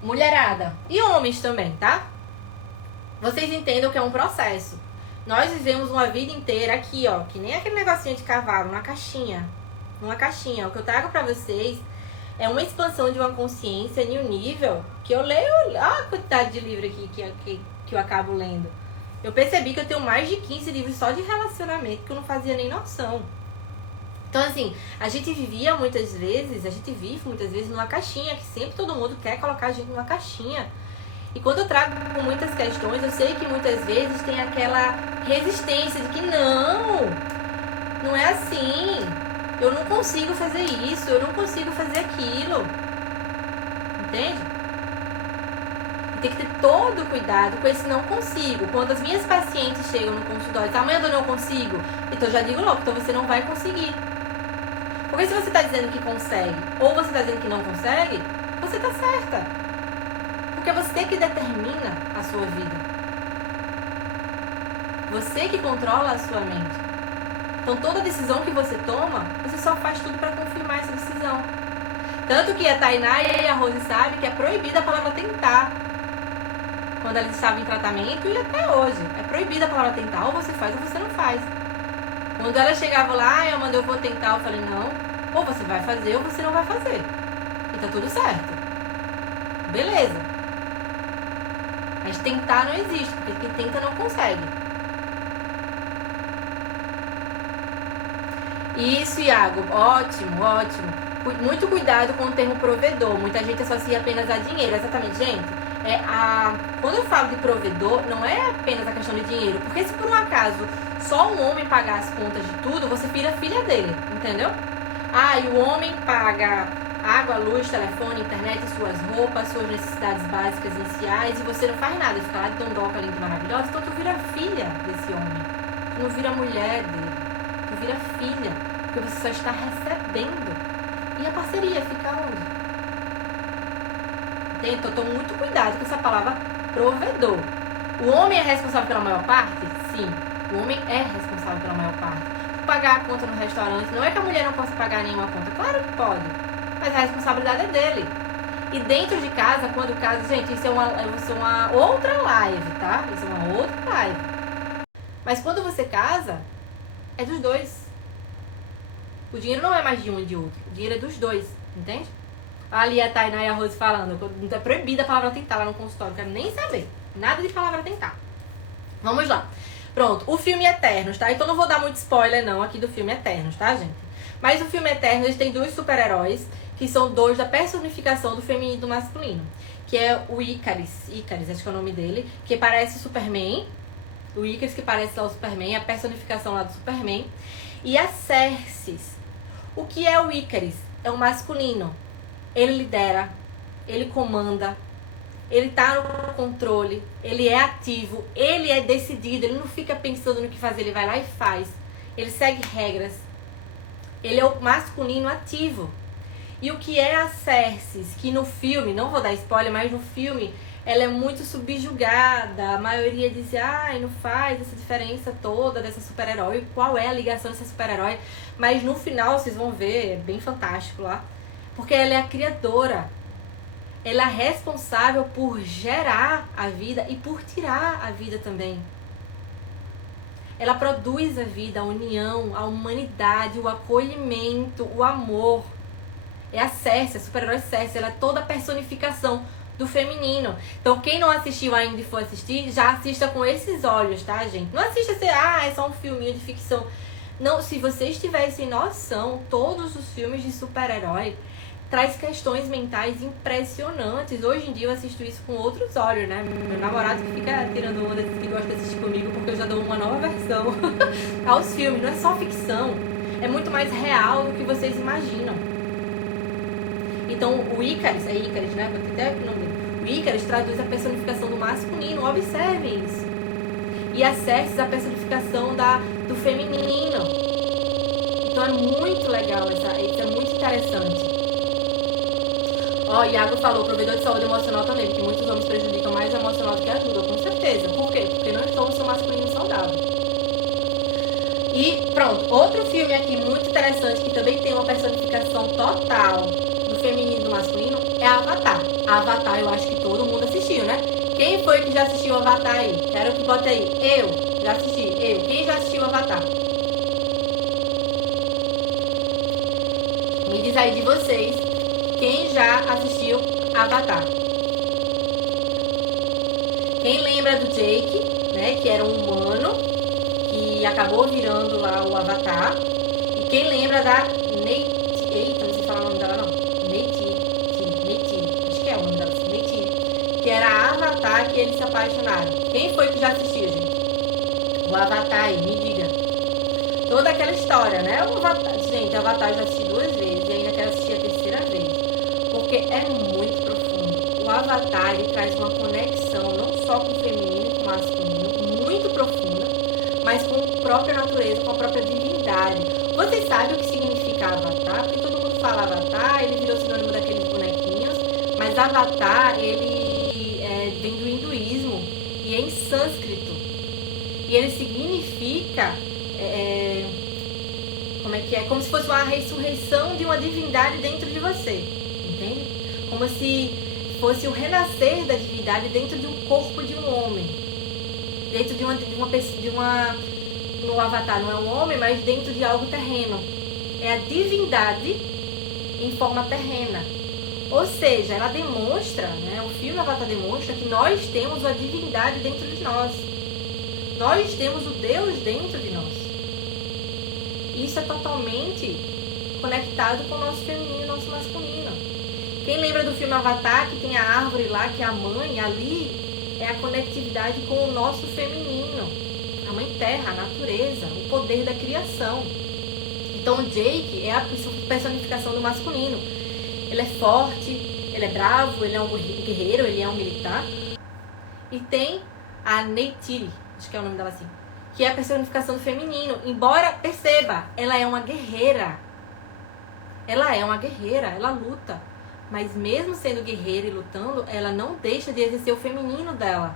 Mulherada e homens também, tá? Vocês entendam que é um processo. Nós vivemos uma vida inteira aqui, ó, que nem aquele negocinho de cavalo, numa caixinha. Numa caixinha. O que eu trago pra vocês é uma expansão de uma consciência em um nível que eu leio. Olha a quantidade de livro aqui que eu acabo lendo. Eu percebi que eu tenho mais de 15 livros só de relacionamento que eu não fazia nem noção. Então, assim, a gente vive muitas vezes numa caixinha, que sempre todo mundo quer colocar a gente numa caixinha. E quando eu trago muitas questões, eu sei que muitas vezes tem aquela resistência de que não é assim. Eu não consigo fazer isso, eu não consigo fazer aquilo. Entende? E tem que ter todo cuidado com esse não consigo. Quando as minhas pacientes chegam no consultório e dizem, amanhã eu não consigo, então eu já digo logo, então você não vai conseguir. Porque se você está dizendo que consegue, ou você está dizendo que não consegue, você está certa. Porque você que determina a sua vida. Você que controla a sua mente. Então toda decisão que você toma, você só faz tudo para confirmar essa decisão. Tanto que a Tainá e a Rose sabem que é proibida a palavra tentar. Quando elas estavam em tratamento e até hoje. É proibida a palavra tentar. Ou você faz ou você não faz. Quando ela chegava lá, eu mandei, eu vou tentar, eu falei, não, ou você vai fazer ou você não vai fazer. E tá tudo certo. Beleza. Mas tentar não existe, porque quem tenta não consegue. Isso, Iago, ótimo, ótimo. Muito cuidado com o termo provedor. Muita gente associa apenas a dinheiro. Exatamente, gente. Quando eu falo de provedor, não é apenas a questão de dinheiro. Porque se por um acaso só um homem pagar as contas de tudo, você vira filha dele, entendeu? E o homem paga água, luz, telefone, internet, suas roupas, suas necessidades básicas iniciais, e você não faz nada, fica lá de dondoca, linda e maravilhosa, então tu vira filha desse homem. Tu não vira mulher dele, tu vira filha, porque você só está recebendo. E a parceria fica onde? Entende? Então tome muito cuidado com essa palavra provedor. O homem é responsável pela maior parte? Sim. O homem é responsável pela maior parte. Pagar a conta no restaurante, não é que a mulher não possa pagar nenhuma conta. Claro que pode. Mas a responsabilidade é dele. E dentro de casa, quando casa... Gente, isso é uma outra live, tá? Isso é uma outra live. Mas quando você casa, é dos dois. O dinheiro não é mais de um e de outro. O dinheiro é dos dois, entende? Ali a Tainá e a Rose falando. É proibida a palavra tentar lá no consultório. Não quero nem saber. Nada de palavra tentar. Vamos lá. Pronto, o filme Eternos, tá? Então não vou dar muito spoiler não aqui do filme Eternos, tá, gente? Mas o filme Eternos tem dois super-heróis, que são dois da personificação do feminino e do masculino. Que é o Ícaris, acho que é o nome dele, que parece o Superman. O Ícaris que parece lá o Superman, a personificação lá do Superman. E a Xerxes. O que é o Ícaris? É o masculino. Ele lidera, ele comanda, ele tá no controle, ele é ativo, ele é decidido, ele não fica pensando no que fazer, ele vai lá e faz. Ele segue regras. Ele é o masculino ativo. E o que é a Xerxes, que no filme, não vou dar spoiler, mas no filme, ela é muito subjugada. A maioria diz, não faz essa diferença toda dessa super-herói. Qual é a ligação dessa super-herói? Mas no final, vocês vão ver, é bem fantástico lá. Porque ela é a criadora. Ela é responsável por gerar a vida e por tirar a vida também. Ela produz a vida, a união, a humanidade, o acolhimento, o amor. É a Cersei, a super-herói Cersei. Ela é toda a personificação do feminino. Então, quem não assistiu ainda e for assistir, já assista com esses olhos, tá, gente? Não assista assim, é só um filminho de ficção. Não, se vocês tivessem noção, todos os filmes de super-herói traz questões mentais impressionantes. Hoje em dia eu assisto isso com outros olhos, né? Meu namorado que fica tirando onda, que gosta de assistir comigo, porque eu já dou uma nova versão aos filmes. Não é só ficção, é muito mais real do que vocês imaginam. Então o Ícaris, é Ícaris, né? Vou ter até o nome dele. O Ícaris traduz a personificação do masculino, observem isso. E a Xerxes a personificação do feminino. Então é muito legal, isso é muito interessante. Iago falou, provedor de saúde emocional também, porque muitos homens prejudicam mais o emocional do que ajudam, com certeza. Por quê? Porque não estão no seu masculino saudável. E pronto, outro filme aqui muito interessante, que também tem uma personificação total do feminino e do masculino é Avatar. Avatar eu acho que todo mundo assistiu, né? Quem foi que já assistiu Avatar aí? Quero que bote aí. Eu já assisti. Quem já assistiu Avatar? Me diz aí de vocês. Quem já assistiu Avatar? Quem lembra do Jake, né? Que era um humano que acabou virando lá o Avatar. E quem lembra da Neytiri? Eita, não sei falar o nome dela não. Neytiri. Acho que é o nome dela. Neytiri. Que era a Avatar que eles se apaixonaram. Quem foi que já assistiu, gente? O Avatar aí, me diga. Toda aquela história, né? O Avatar, gente, o Avatar eu já assisti 2 vezes e ainda quero assistir a 3ª vez. Porque é muito profundo. O Avatar, ele traz uma conexão não só com o feminino e com o masculino, muito profunda, mas com a própria natureza, com a própria divindade. Vocês sabem o que significa Avatar? Porque todo mundo fala Avatar, ele virou sinônimo daqueles bonequinhos, mas Avatar, ele vem do hinduísmo e é em sânscrito. E ele significa... como é que é? Como se fosse uma ressurreição de uma divindade dentro de você, entende? Como se fosse o renascer da divindade dentro de um corpo de um homem, dentro de uma no Avatar não é um homem, mas dentro de algo terreno. É a divindade em forma terrena. Ou seja, ela demonstra, né? O filme Avatar demonstra que nós temos a divindade dentro de nós. Nós temos o Deus dentro de nós. Isso é totalmente conectado com o nosso feminino e nosso masculino. Quem lembra do filme Avatar, que tem a árvore lá, que é a mãe, ali é a conectividade com o nosso feminino. A mãe terra, a natureza, o poder da criação. Então o Jake é a personificação do masculino. Ele é forte, ele é bravo, ele é um guerreiro, ele é um militar. E tem a Neytiri, acho que é o nome dela assim, que é a personificação do feminino. Embora, perceba, ela é uma guerreira. Ela luta. Mas mesmo sendo guerreira e lutando, ela não deixa de exercer o feminino dela.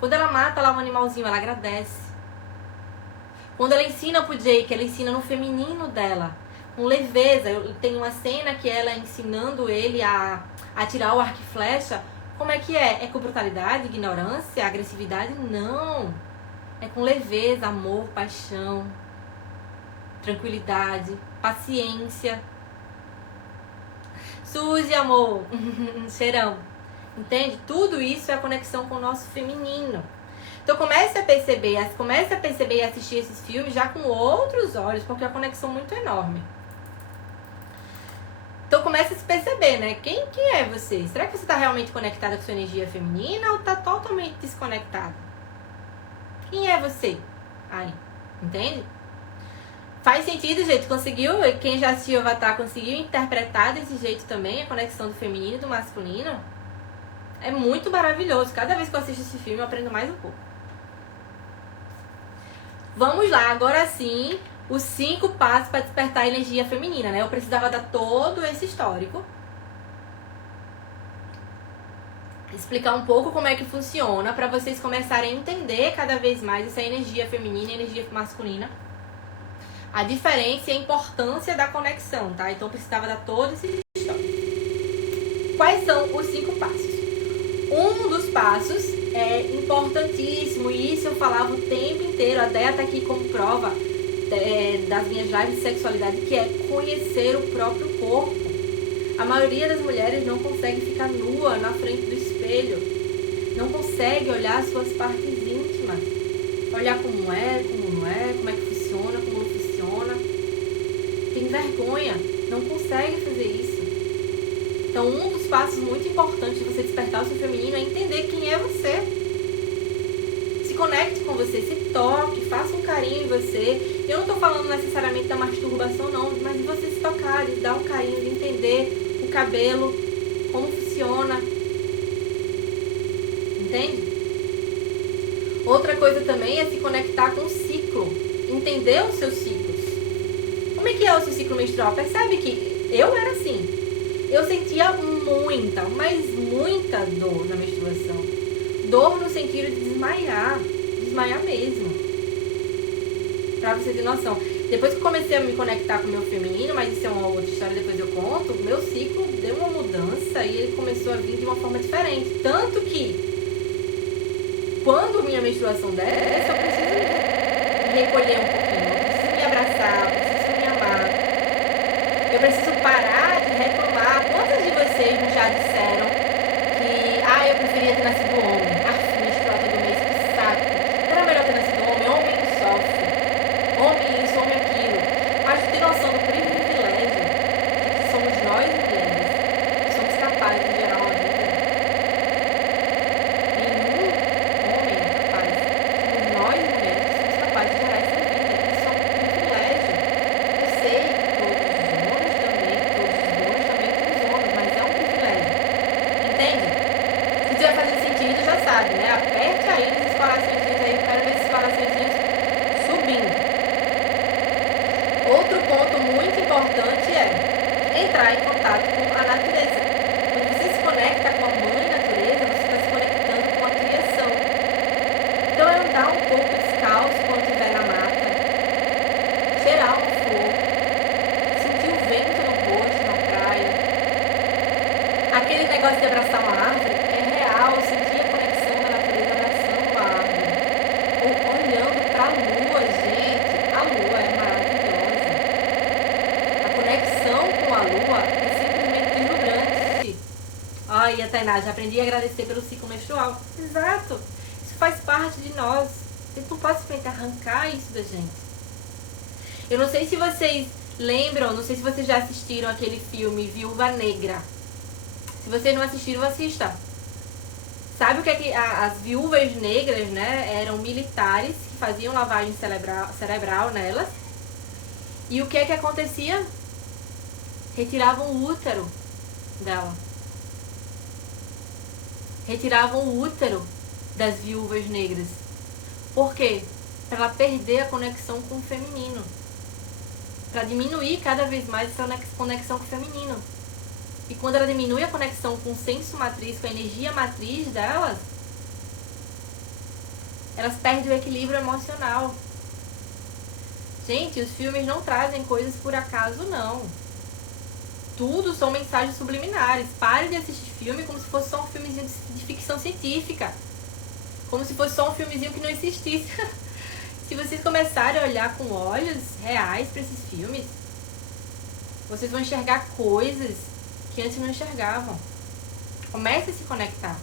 Quando ela mata lá um animalzinho, ela agradece. Quando ela ensina pro Jake, ela ensina no feminino dela. Com leveza. Tem uma cena que ela ensinando ele a atirar o arco e flecha. Como é que é? É com brutalidade, ignorância, agressividade? Não. É com leveza, amor, paixão, tranquilidade, paciência. Suzy, amor. Cheirão. Entende? Tudo isso é a conexão com o nosso feminino. Então comece a perceber e assistir esses filmes já com outros olhos, porque é uma conexão muito enorme. Então comece a se perceber, né? Quem é você? Será que você está realmente conectada com sua energia feminina ou está totalmente desconectada? Quem é você? Aí, entende? Faz sentido, gente? Conseguiu? Quem já assistiu Avatar conseguiu interpretar desse jeito também a conexão do feminino e do masculino? É muito maravilhoso. Cada vez que eu assisto esse filme eu aprendo mais um pouco. Vamos lá, agora sim, os 5 passos para despertar a energia feminina, né? Eu precisava dar todo esse histórico. Explicar um pouco como é que funciona para vocês começarem a entender cada vez mais essa energia feminina e energia masculina. A diferença e a importância da conexão, tá? Então eu precisava dar todo esse histórico. Quais são os 5 passos? Um dos passos é importantíssimo, e isso eu falava o tempo inteiro, a Déia tá aqui como prova das minhas lives de sexualidade, que é conhecer o próprio corpo. A maioria das mulheres não consegue ficar nua na frente do espelho, não consegue olhar as suas partes íntimas, olhar como é, como não é, como é que funciona, como não funciona. Tem vergonha, não consegue fazer isso. Então, um dos passos muito importantes de você despertar o seu feminino é entender quem é você. Se conecte com você, se toque, faça um carinho em você. Eu não estou falando necessariamente da masturbação, não, mas de você se tocar, de dar um carinho, de entender o cabelo, como funciona. Entende? Outra coisa também é se conectar com o ciclo. Entender os seus ciclos. Como é que é o seu ciclo menstrual? Percebe que eu era assim. Eu sentia muita, mas muita dor na menstruação. Dor no sentido de desmaiar mesmo. Pra você ter noção. Depois que eu comecei a me conectar com o meu feminino, mas isso é uma outra história, depois eu conto, o meu ciclo deu uma mudança e ele começou a vir de uma forma diferente. Tanto que, quando minha menstruação desce, eu preciso me recolher um pouquinho, eu preciso me abraçar, eu preciso me amar. Eu preciso parar de reclamar. Quantas de vocês já disseram que, eu preferia ter nascido homem? Menstruação do mês, que saco. Era melhor ter nascido homem, homem que sofre. Homem isso, homem aquilo. Mas tu tem noção do privilégio de que somos nós mulheres que somos capazes de gerar uma vida? Nenhum homem é capaz. Somos nós mulheres que somos capazes de gerar essa vida. Isso é um privilégio. Eu sei que todos os homens também, todos os donos também têm os homens, mas é um privilégio. Entende? Se tiver fazendo sentido, já sabe, né? Aperte aí nos coraçõezinhos aí, eu quero ver esses coraçõezinhos subindo. Outro ponto muito importante é entrar em contato com a natureza. Quando você se conecta com a mãe natureza, você está se conectando com a criação. Então é andar um pouco descalço quando estiver na mata, cheirar uma flor, sentir o vento no rosto, na praia. Aquele negócio de abraçar uma árvore é real, sentir a conexão da natureza abraçando uma árvore. Ou olhando para a lua, gente. A lua é maravilhosa. A conexão com a lua é simplesmente deslumbrante. Ai, a Tainá, já aprendi a agradecer pelo ciclo menstrual. Exato. Isso faz parte de nós. Você não pode simplesmente arrancar isso da gente. Eu não sei se vocês lembram, não sei se vocês já assistiram aquele filme Viúva Negra. Se vocês não assistiram, assista. Sabe o que é que as viúvas negras, né, eram militares que faziam lavagem cerebral nelas. E o que é que acontecia? Retiravam o útero dela. Retiravam o útero das viúvas negras. Por quê? Para ela perder a conexão com o feminino. Para diminuir cada vez mais essa conexão com o feminino. E quando ela diminui a conexão com o senso matriz, com a energia matriz delas, elas perdem o equilíbrio emocional. Gente, os filmes não trazem coisas por acaso, não. Tudo são mensagens subliminares. Pare de assistir filme como se fosse só um filmezinho de ficção científica. Como se fosse só um filmezinho que não existisse. Se vocês começarem a olhar com olhos reais para esses filmes, vocês vão enxergar coisas que antes não enxergavam. Comece a se conectar.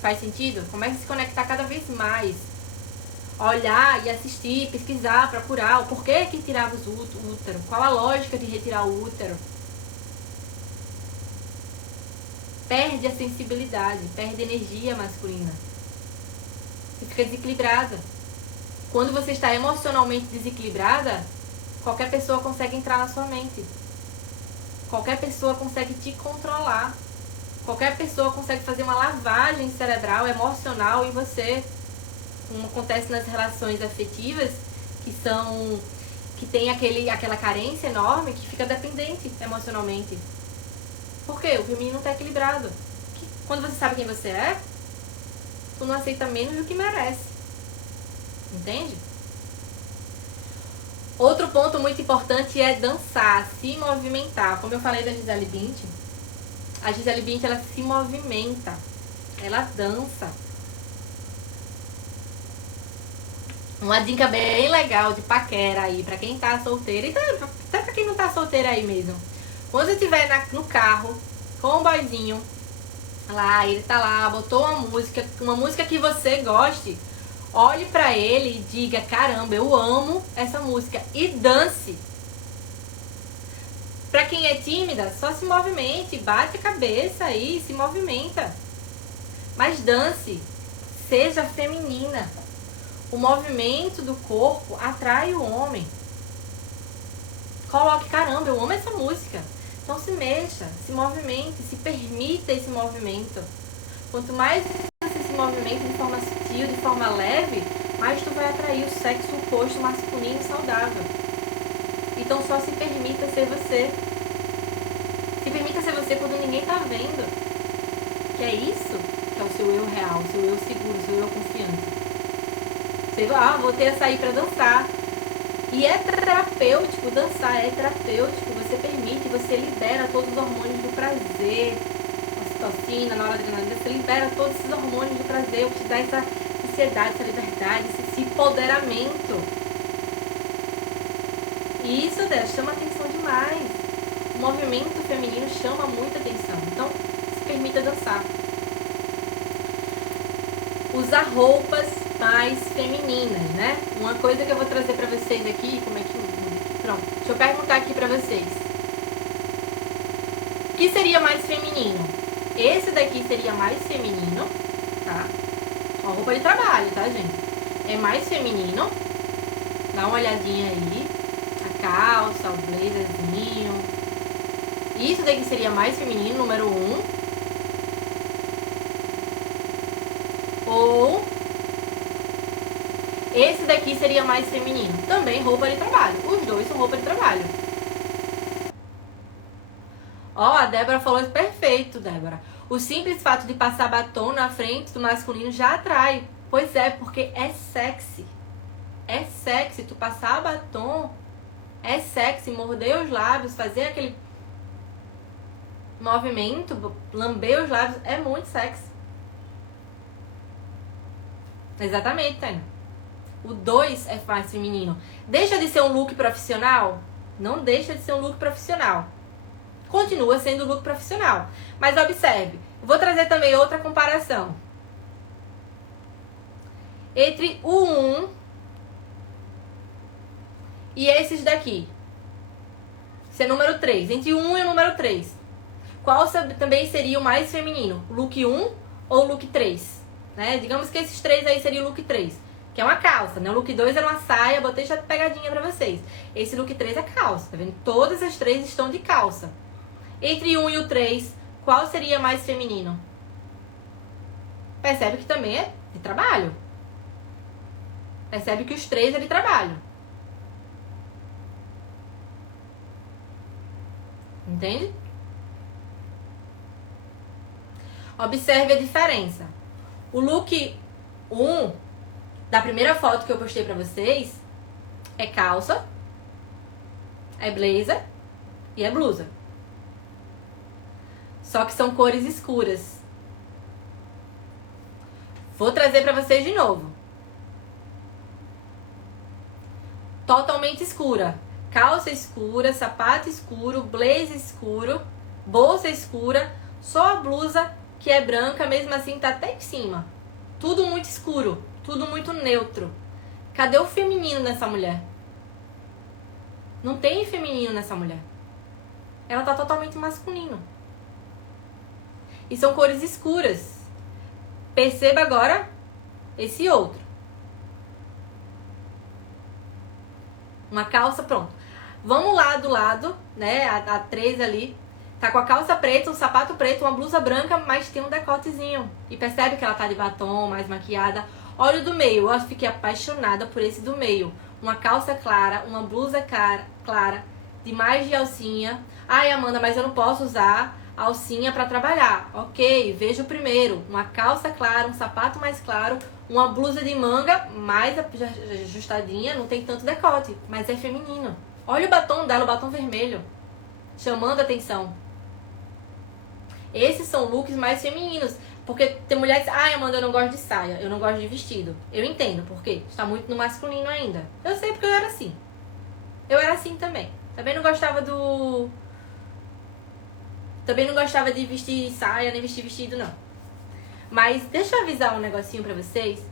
Faz sentido? Comece a se conectar cada vez mais. Olhar e assistir, pesquisar, procurar o porquê que tirava o útero. Qual a lógica de retirar o útero. Perde a sensibilidade, perde a energia masculina. Você fica desequilibrada. Quando você está emocionalmente desequilibrada, qualquer pessoa consegue entrar na sua mente. Qualquer pessoa consegue te controlar. Qualquer pessoa consegue fazer uma lavagem cerebral, emocional em você. Como acontece nas relações afetivas, que tem aquela carência enorme, que fica dependente emocionalmente. Por quê? O feminino não está equilibrado. Quando você sabe quem você é, tu não aceita menos do que merece. Entende? Outro ponto muito importante é dançar, se movimentar. Como eu falei da Gisele Bündchen, a Gisele Bündchen, ela se movimenta, ela dança. Uma dica bem legal de paquera aí, pra quem tá solteira, e até pra quem não tá solteira aí mesmo. Quando você estiver no carro, com um boyzinho, lá, ele tá lá, botou uma música que você goste, olhe pra ele e diga, caramba, eu amo essa música, e dance. Pra quem é tímida, só se movimente, bate a cabeça aí, se movimenta. Mas dance, seja feminina. O movimento do corpo atrai o homem. Coloque, caramba, eu amo essa música. Então se mexa, se movimente, se permita esse movimento. Quanto mais você se movimenta de forma sutil, de forma leve, mais tu vai atrair o sexo oposto masculino e saudável. Então só se permita ser você. Se permita ser você quando ninguém tá vendo. Que é isso que é o seu eu real, o seu eu seguro, o seu eu confiante. Sei lá, voltei a sair pra dançar. E é terapêutico, dançar é terapêutico, você permite, você libera todos os hormônios do prazer, ocitocina, noradrenalina, você libera todos esses hormônios do prazer, o que te dá essa ansiedade, essa liberdade, esse empoderamento. E isso, Deus, chama atenção demais. O movimento feminino chama muita atenção, então se permita dançar. Usar roupas mais femininas, né? Uma coisa que eu vou trazer pra vocês aqui, como é que... Pronto, deixa eu perguntar aqui pra vocês. O que seria mais feminino? Esse daqui seria mais feminino, tá? Ó, roupa de trabalho, tá, gente? É mais feminino. Dá uma olhadinha aí. A calça, o blazerzinho. Isso daqui seria mais feminino, número 1. Ou esse daqui seria mais feminino. Também roupa de trabalho. Os dois são roupa de trabalho. Ó, a Débora falou isso perfeito, Débora. O simples fato de passar batom na frente do masculino já atrai. Pois é, porque é sexy. É sexy. Tu passar batom é sexy. Morder os lábios, fazer aquele movimento, lamber os lábios, é muito sexy. Exatamente, Tânia. O 2 é mais feminino. Deixa de ser um look profissional? Não deixa de ser um look profissional. Continua sendo look profissional. Mas observe, vou trazer também outra comparação. Entre o 1 e esses daqui. Esse é número 3. Entre o 1 e o número 3. Qual também seria o mais feminino? Look 1 ou look 3? Né? Digamos que esses 3 aí seria o look 3. Que é uma calça, né? O look 2 era uma saia, botei já pegadinha pra vocês. Esse look 3 é calça, tá vendo? Todas as 3 estão de calça. Entre o 1 e o 3, qual seria mais feminino? Percebe que também é de trabalho. Percebe que os 3 é de trabalho. Entende? Observe a diferença. O look 1 da primeira foto que eu postei pra vocês é calça, é blazer e é blusa. Só que são cores escuras. Vou trazer pra vocês de novo. Totalmente escura. Calça escura, sapato escuro, blazer escuro, bolsa escura, só a blusa que é branca, mesmo assim tá até em cima. Tudo muito escuro, tudo muito neutro. Cadê o feminino nessa mulher? Não tem feminino nessa mulher. Ela tá totalmente masculino. E são cores escuras. Perceba agora esse outro. Uma calça, pronto. Vamos lá do lado, né? A 3 ali. Tá com a calça preta, um sapato preto, uma blusa branca, mas tem um decotezinho. E percebe que ela tá de batom, mais maquiada. Olha o do meio, eu fiquei apaixonada por esse do meio. Uma calça clara, uma blusa clara, de mais de alcinha. Ai, Amanda, mas eu não posso usar alcinha pra trabalhar. Ok, veja o primeiro. Uma calça clara, um sapato mais claro, uma blusa de manga mais ajustadinha, não tem tanto decote, mas é feminino. Olha o batom dela, o batom vermelho, chamando a atenção. Esses são looks mais femininos. Porque tem mulheres que dizem, ai, Amanda, eu não gosto de saia, eu não gosto de vestido. Eu entendo, porque está muito no masculino ainda. Eu sei porque eu era assim. Eu era assim também. Também não gostava de vestir saia, nem vestir vestido, não. Mas deixa eu avisar um negocinho pra vocês.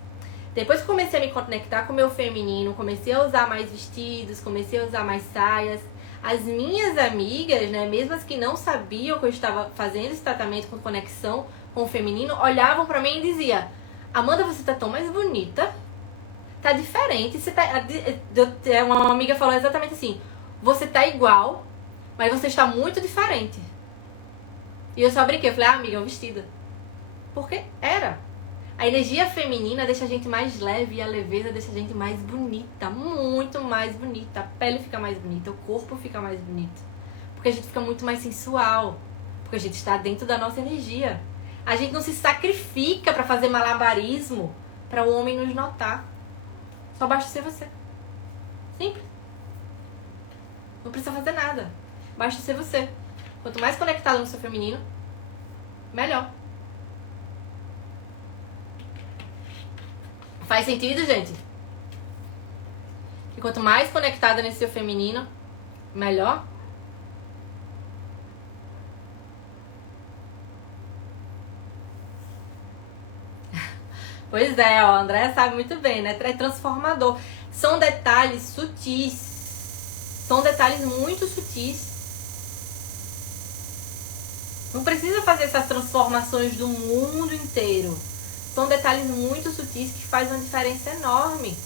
Depois que comecei a me conectar com o meu feminino, comecei a usar mais vestidos, comecei a usar mais saias, as minhas amigas, né, mesmo as que não sabiam que eu estava fazendo esse tratamento com conexão com o feminino, olhavam pra mim e diziam, Amanda, você tá tão mais bonita, tá diferente, você tá... Uma amiga falou exatamente assim, você tá igual, mas você está muito diferente. E eu só brinquei, eu falei, amiga, é um vestido. Porque era. A energia feminina deixa a gente mais leve e a leveza deixa a gente mais bonita, muito mais bonita. A pele fica mais bonita, o corpo fica mais bonito. Porque a gente fica muito mais sensual. Porque a gente está dentro da nossa energia. A gente não se sacrifica pra fazer malabarismo pra o homem nos notar. Só basta ser você. Simples. Não precisa fazer nada. Basta ser você. Quanto mais conectado no seu feminino, melhor. Faz sentido, gente? Que quanto mais conectada nesse seu feminino, melhor. Pois é, ó, a Andréia sabe muito bem, né? É transformador. São detalhes sutis. São detalhes muito sutis. Não precisa fazer essas transformações do mundo inteiro. São detalhes muito sutis que fazem uma diferença enorme.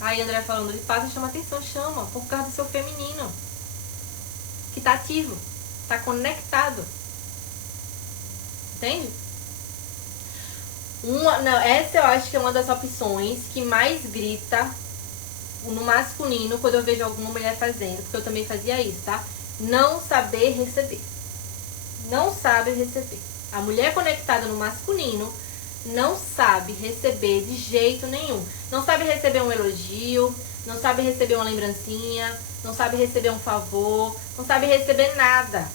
Aí, André falando de paz, chama atenção, chama, por causa do seu feminino. Que tá ativo, tá conectado. Entende? Essa eu acho que é uma das opções que mais grita no masculino quando eu vejo alguma mulher fazendo, porque eu também fazia isso, tá? Não saber receber. Não sabe receber. A mulher conectada no masculino não sabe receber de jeito nenhum. Não sabe receber um elogio, não sabe receber uma lembrancinha, não sabe receber um favor, não sabe receber nada.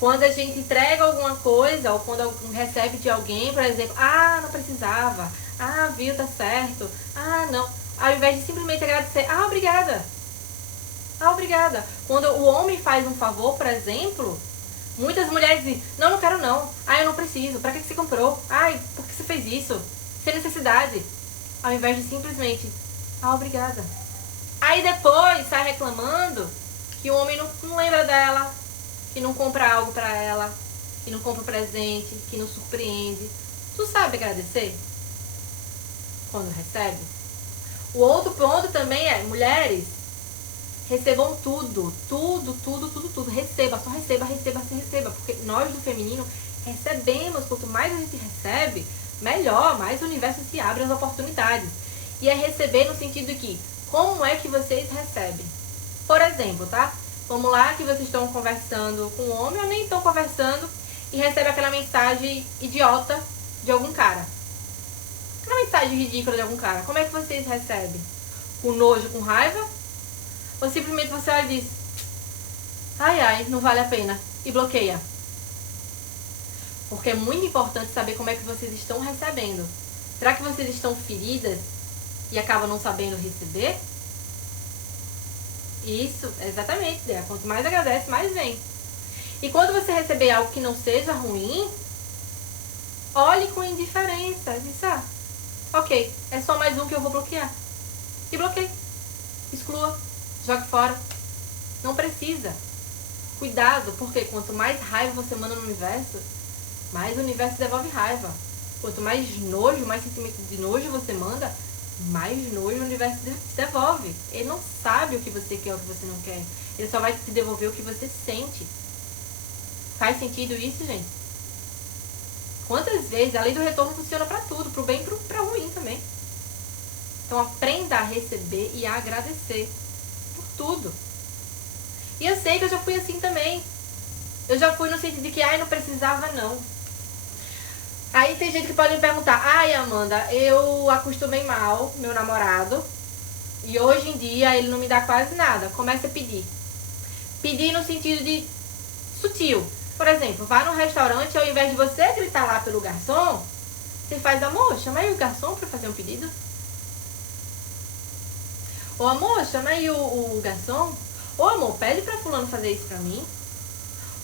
Quando a gente entrega alguma coisa, ou quando recebe de alguém, por exemplo, ah, não precisava, ah, viu, tá certo, ah, não. Ao invés de simplesmente agradecer, ah, obrigada. Ah, obrigada. Quando o homem faz um favor, por exemplo, muitas mulheres dizem, não, não quero não. Ah, eu não preciso. Pra que você comprou? Ai, por que você fez isso? Sem necessidade. Ao invés de simplesmente, ah, obrigada. Aí depois sai reclamando que o homem não lembra dela, que não compra algo pra ela, que não compra presente, que não surpreende. Tu sabe agradecer? Quando recebe? O outro ponto também é, mulheres, recebam tudo. Receba, só receba, receba. Porque nós do feminino recebemos. Quanto mais a gente recebe, melhor, mais o universo se abre as oportunidades. E é receber no sentido que, como é que vocês recebem? Por exemplo, tá? Vamos lá que vocês estão conversando com um homem ou nem estão conversando e recebe aquela mensagem idiota de algum cara. Aquela mensagem ridícula de algum cara. Como é que vocês recebem? Com nojo, com raiva? Ou simplesmente você olha e diz, ai, não vale a pena, e bloqueia? Porque é muito importante saber como é que vocês estão recebendo. Será que vocês estão feridas e acabam não sabendo receber? Isso, exatamente, Dea. Quanto mais agradece, mais vem. E quando você receber algo que não seja ruim, olhe com indiferença. Diz, ok, é só mais um que eu vou bloquear. E bloqueie. Exclua. Jogue fora. Não precisa. Cuidado, porque quanto mais raiva você manda no universo, mais o universo devolve raiva. Quanto mais nojo, mais sentimento de nojo você manda, mais nojo o universo te devolve. Ele não sabe o que você quer ou o que você não quer. Ele só vai te devolver o que você sente. Faz sentido isso, gente? Quantas vezes a lei do retorno funciona pra tudo, pro bem e pra ruim também. Então aprenda a receber e a agradecer por tudo. E eu sei que eu já fui assim também. Eu já fui no sentido de que, não precisava não. Aí tem gente que pode me perguntar, Amanda, eu acostumei mal meu namorado e hoje em dia ele não me dá quase nada. Começa a pedir. Pedir no sentido de sutil. Por exemplo, vá num restaurante e ao invés de você gritar lá pelo garçom, você faz, amor, chama aí o garçom pra fazer um pedido. Ô amor, chama aí o garçom. Ô amor, pede pra fulano fazer isso pra mim.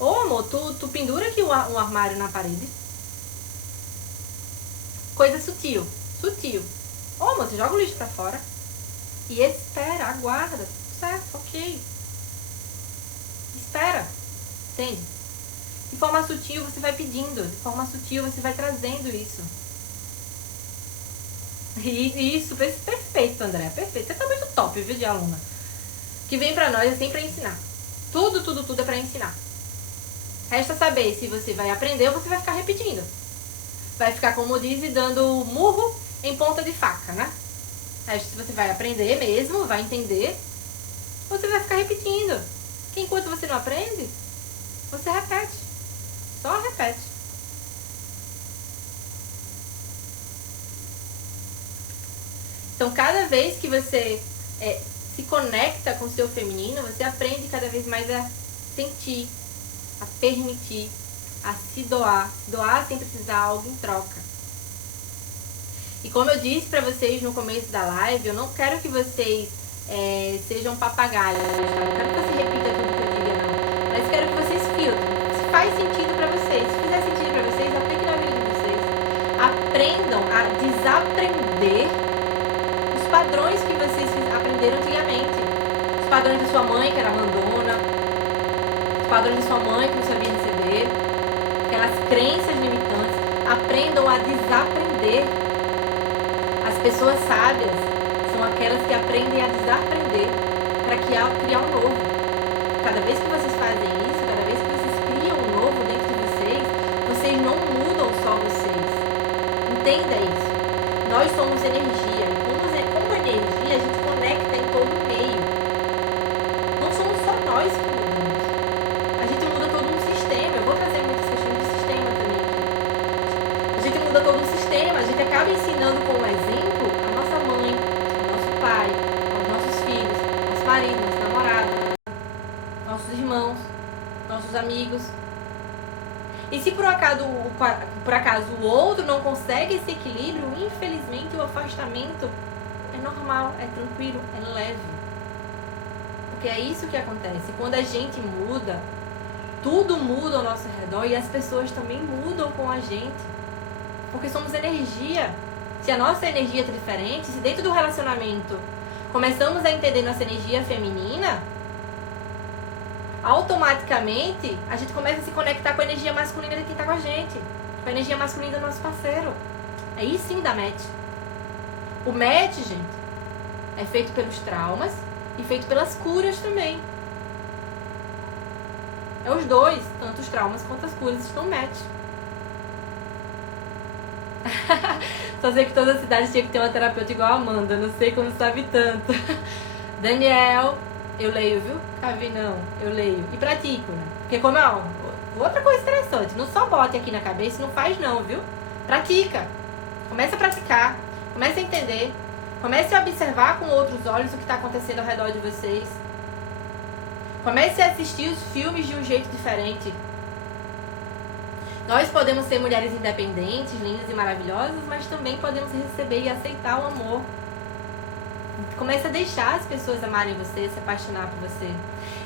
Ô amor, tu pendura aqui um armário na parede. Coisa sutil. Ô amor, você joga o lixo pra fora. E espera, aguarda. Certo, ok. Espera. Entende? De forma sutil você vai pedindo. De forma sutil você vai trazendo isso. E isso, perfeito, André. Perfeito. Você tá muito top, viu, de aluna. O que vem pra nós é sempre pra ensinar. Tudo é pra ensinar. Resta saber se você vai aprender ou você vai ficar repetindo. Vai ficar, como diz, dando murro em ponta de faca, né? Aí se você vai aprender mesmo, vai entender, você vai ficar repetindo. Porque enquanto você não aprende, você repete. Só repete. Então, cada vez que você se conecta com o seu feminino, você aprende cada vez mais a sentir, a permitir, a se doar sem precisar algo em troca. E como eu disse pra vocês no começo da live, eu não quero que vocês sejam papagaios, não quero que você repita tudo que eu diga, não. Mas quero que vocês filtrem. Se faz sentido pra vocês, se fizer sentido pra vocês, apliquem na vida de vocês. Aprendam a desaprender os padrões que vocês aprenderam antigamente. Os padrões de sua mãe, que era mandona, os padrões de sua mãe, que não sabia receber, aquelas crenças limitantes. Aprendam a desaprender. As pessoas sábias são aquelas que aprendem a desaprender para criar um novo. Cada vez que vocês fazem isso, cada vez que vocês criam um novo dentro de vocês não mudam só vocês. Entenda isso. Nós somos energia. E como energia, a gente conecta em todo o meio. Não somos só nós que mudamos. A gente muda todo um sistema. Eu vou trazer muitas questões de sistema também aqui. A gente muda todo um sistema. A gente acaba ensinando com um exemplo a nossa mãe, o nosso pai, os nossos filhos, nosso marido, nosso namorado, nossos irmãos, nossos amigos. E se por acaso o outro não consegue esse equilíbrio, infelizmente o afastamento é normal, é tranquilo, é leve. Porque é isso que acontece. Quando a gente muda, tudo muda ao nosso redor e as pessoas também mudam com a gente. Porque somos energia. Se a nossa energia é diferente, se dentro do relacionamento começamos a entender nossa energia feminina, automaticamente a gente começa a se conectar com a energia masculina de quem tá com a gente, com a energia masculina do nosso parceiro. Aí sim dá match. O match, gente, é feito pelos traumas e feito pelas curas também. É os dois, tanto os traumas quanto as curas estão match. Só sei que toda a cidade tinha que ter uma terapeuta igual a Amanda, não sei como sabe tanto. Daniel, eu leio, viu? Cavi não, eu leio. E pratico, né? Porque como é, outra coisa interessante, não só bote aqui na cabeça e não faz não, viu? Pratica. Comece a praticar. Comece a entender. Comece a observar com outros olhos o que está acontecendo ao redor de vocês. Comece a assistir os filmes de um jeito diferente. Nós podemos ser mulheres independentes, lindas e maravilhosas, mas também podemos receber e aceitar o amor. Comece a deixar as pessoas amarem você, se apaixonar por você.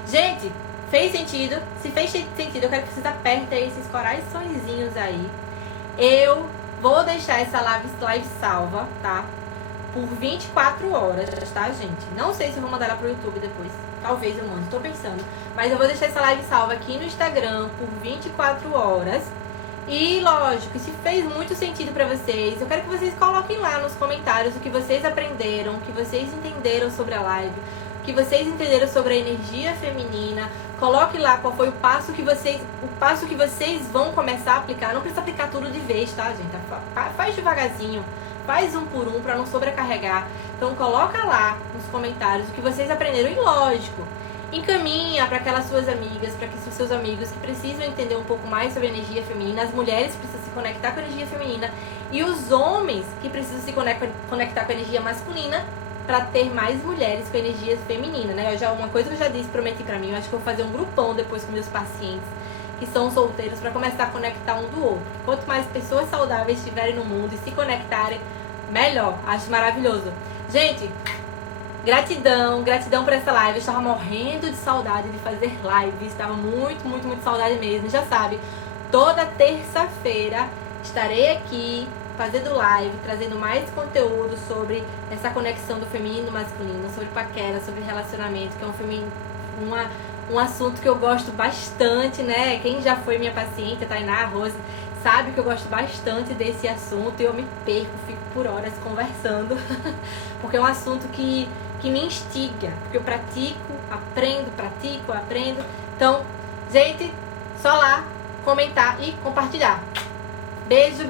Gente, fez sentido? Se fez sentido, eu quero que vocês apertem esses coraçõezinhos aí. Eu vou deixar essa live salva, tá? Por 24 horas, tá, gente? Não sei se eu vou mandar ela pro YouTube depois. Talvez eu mande, tô pensando. Mas eu vou deixar essa live salva aqui no Instagram por 24 horas. E lógico, se fez muito sentido pra vocês, eu quero que vocês coloquem lá nos comentários o que vocês aprenderam, o que vocês entenderam sobre a live, o que vocês entenderam sobre a energia feminina. Coloque lá qual foi o passo que vocês vão começar a aplicar. Não precisa aplicar tudo de vez, tá, gente? Faz devagarzinho, faz um por um pra não sobrecarregar. Então coloca lá nos comentários o que vocês aprenderam. E lógico, encaminha para aquelas suas amigas, para aqueles seus amigos que precisam entender um pouco mais sobre a energia feminina, as mulheres que precisam se conectar com a energia feminina e os homens que precisam se conectar com a energia masculina para ter mais mulheres com energia feminina, né? Uma coisa que eu já disse, prometi para mim, eu acho que eu vou fazer um grupão depois com meus pacientes que são solteiros para começar a conectar um do outro. Quanto mais pessoas saudáveis estiverem no mundo e se conectarem, melhor. Acho maravilhoso. Gente, gratidão por essa live. Eu estava morrendo de saudade de fazer lives. Estava muito saudade mesmo. Já sabe, toda terça-feira estarei aqui fazendo live, trazendo mais conteúdo sobre essa conexão do feminino e masculino, sobre paquera, sobre relacionamento, que é um assunto que eu gosto bastante, né? Quem já foi minha paciente, a Tainá, a Rose, sabe que eu gosto bastante desse assunto e eu me perco, fico por horas conversando, porque é um assunto que me instiga, porque eu aprendo. Então, gente, só lá comentar e compartilhar. Beijo.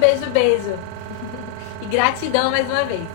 E gratidão mais uma vez.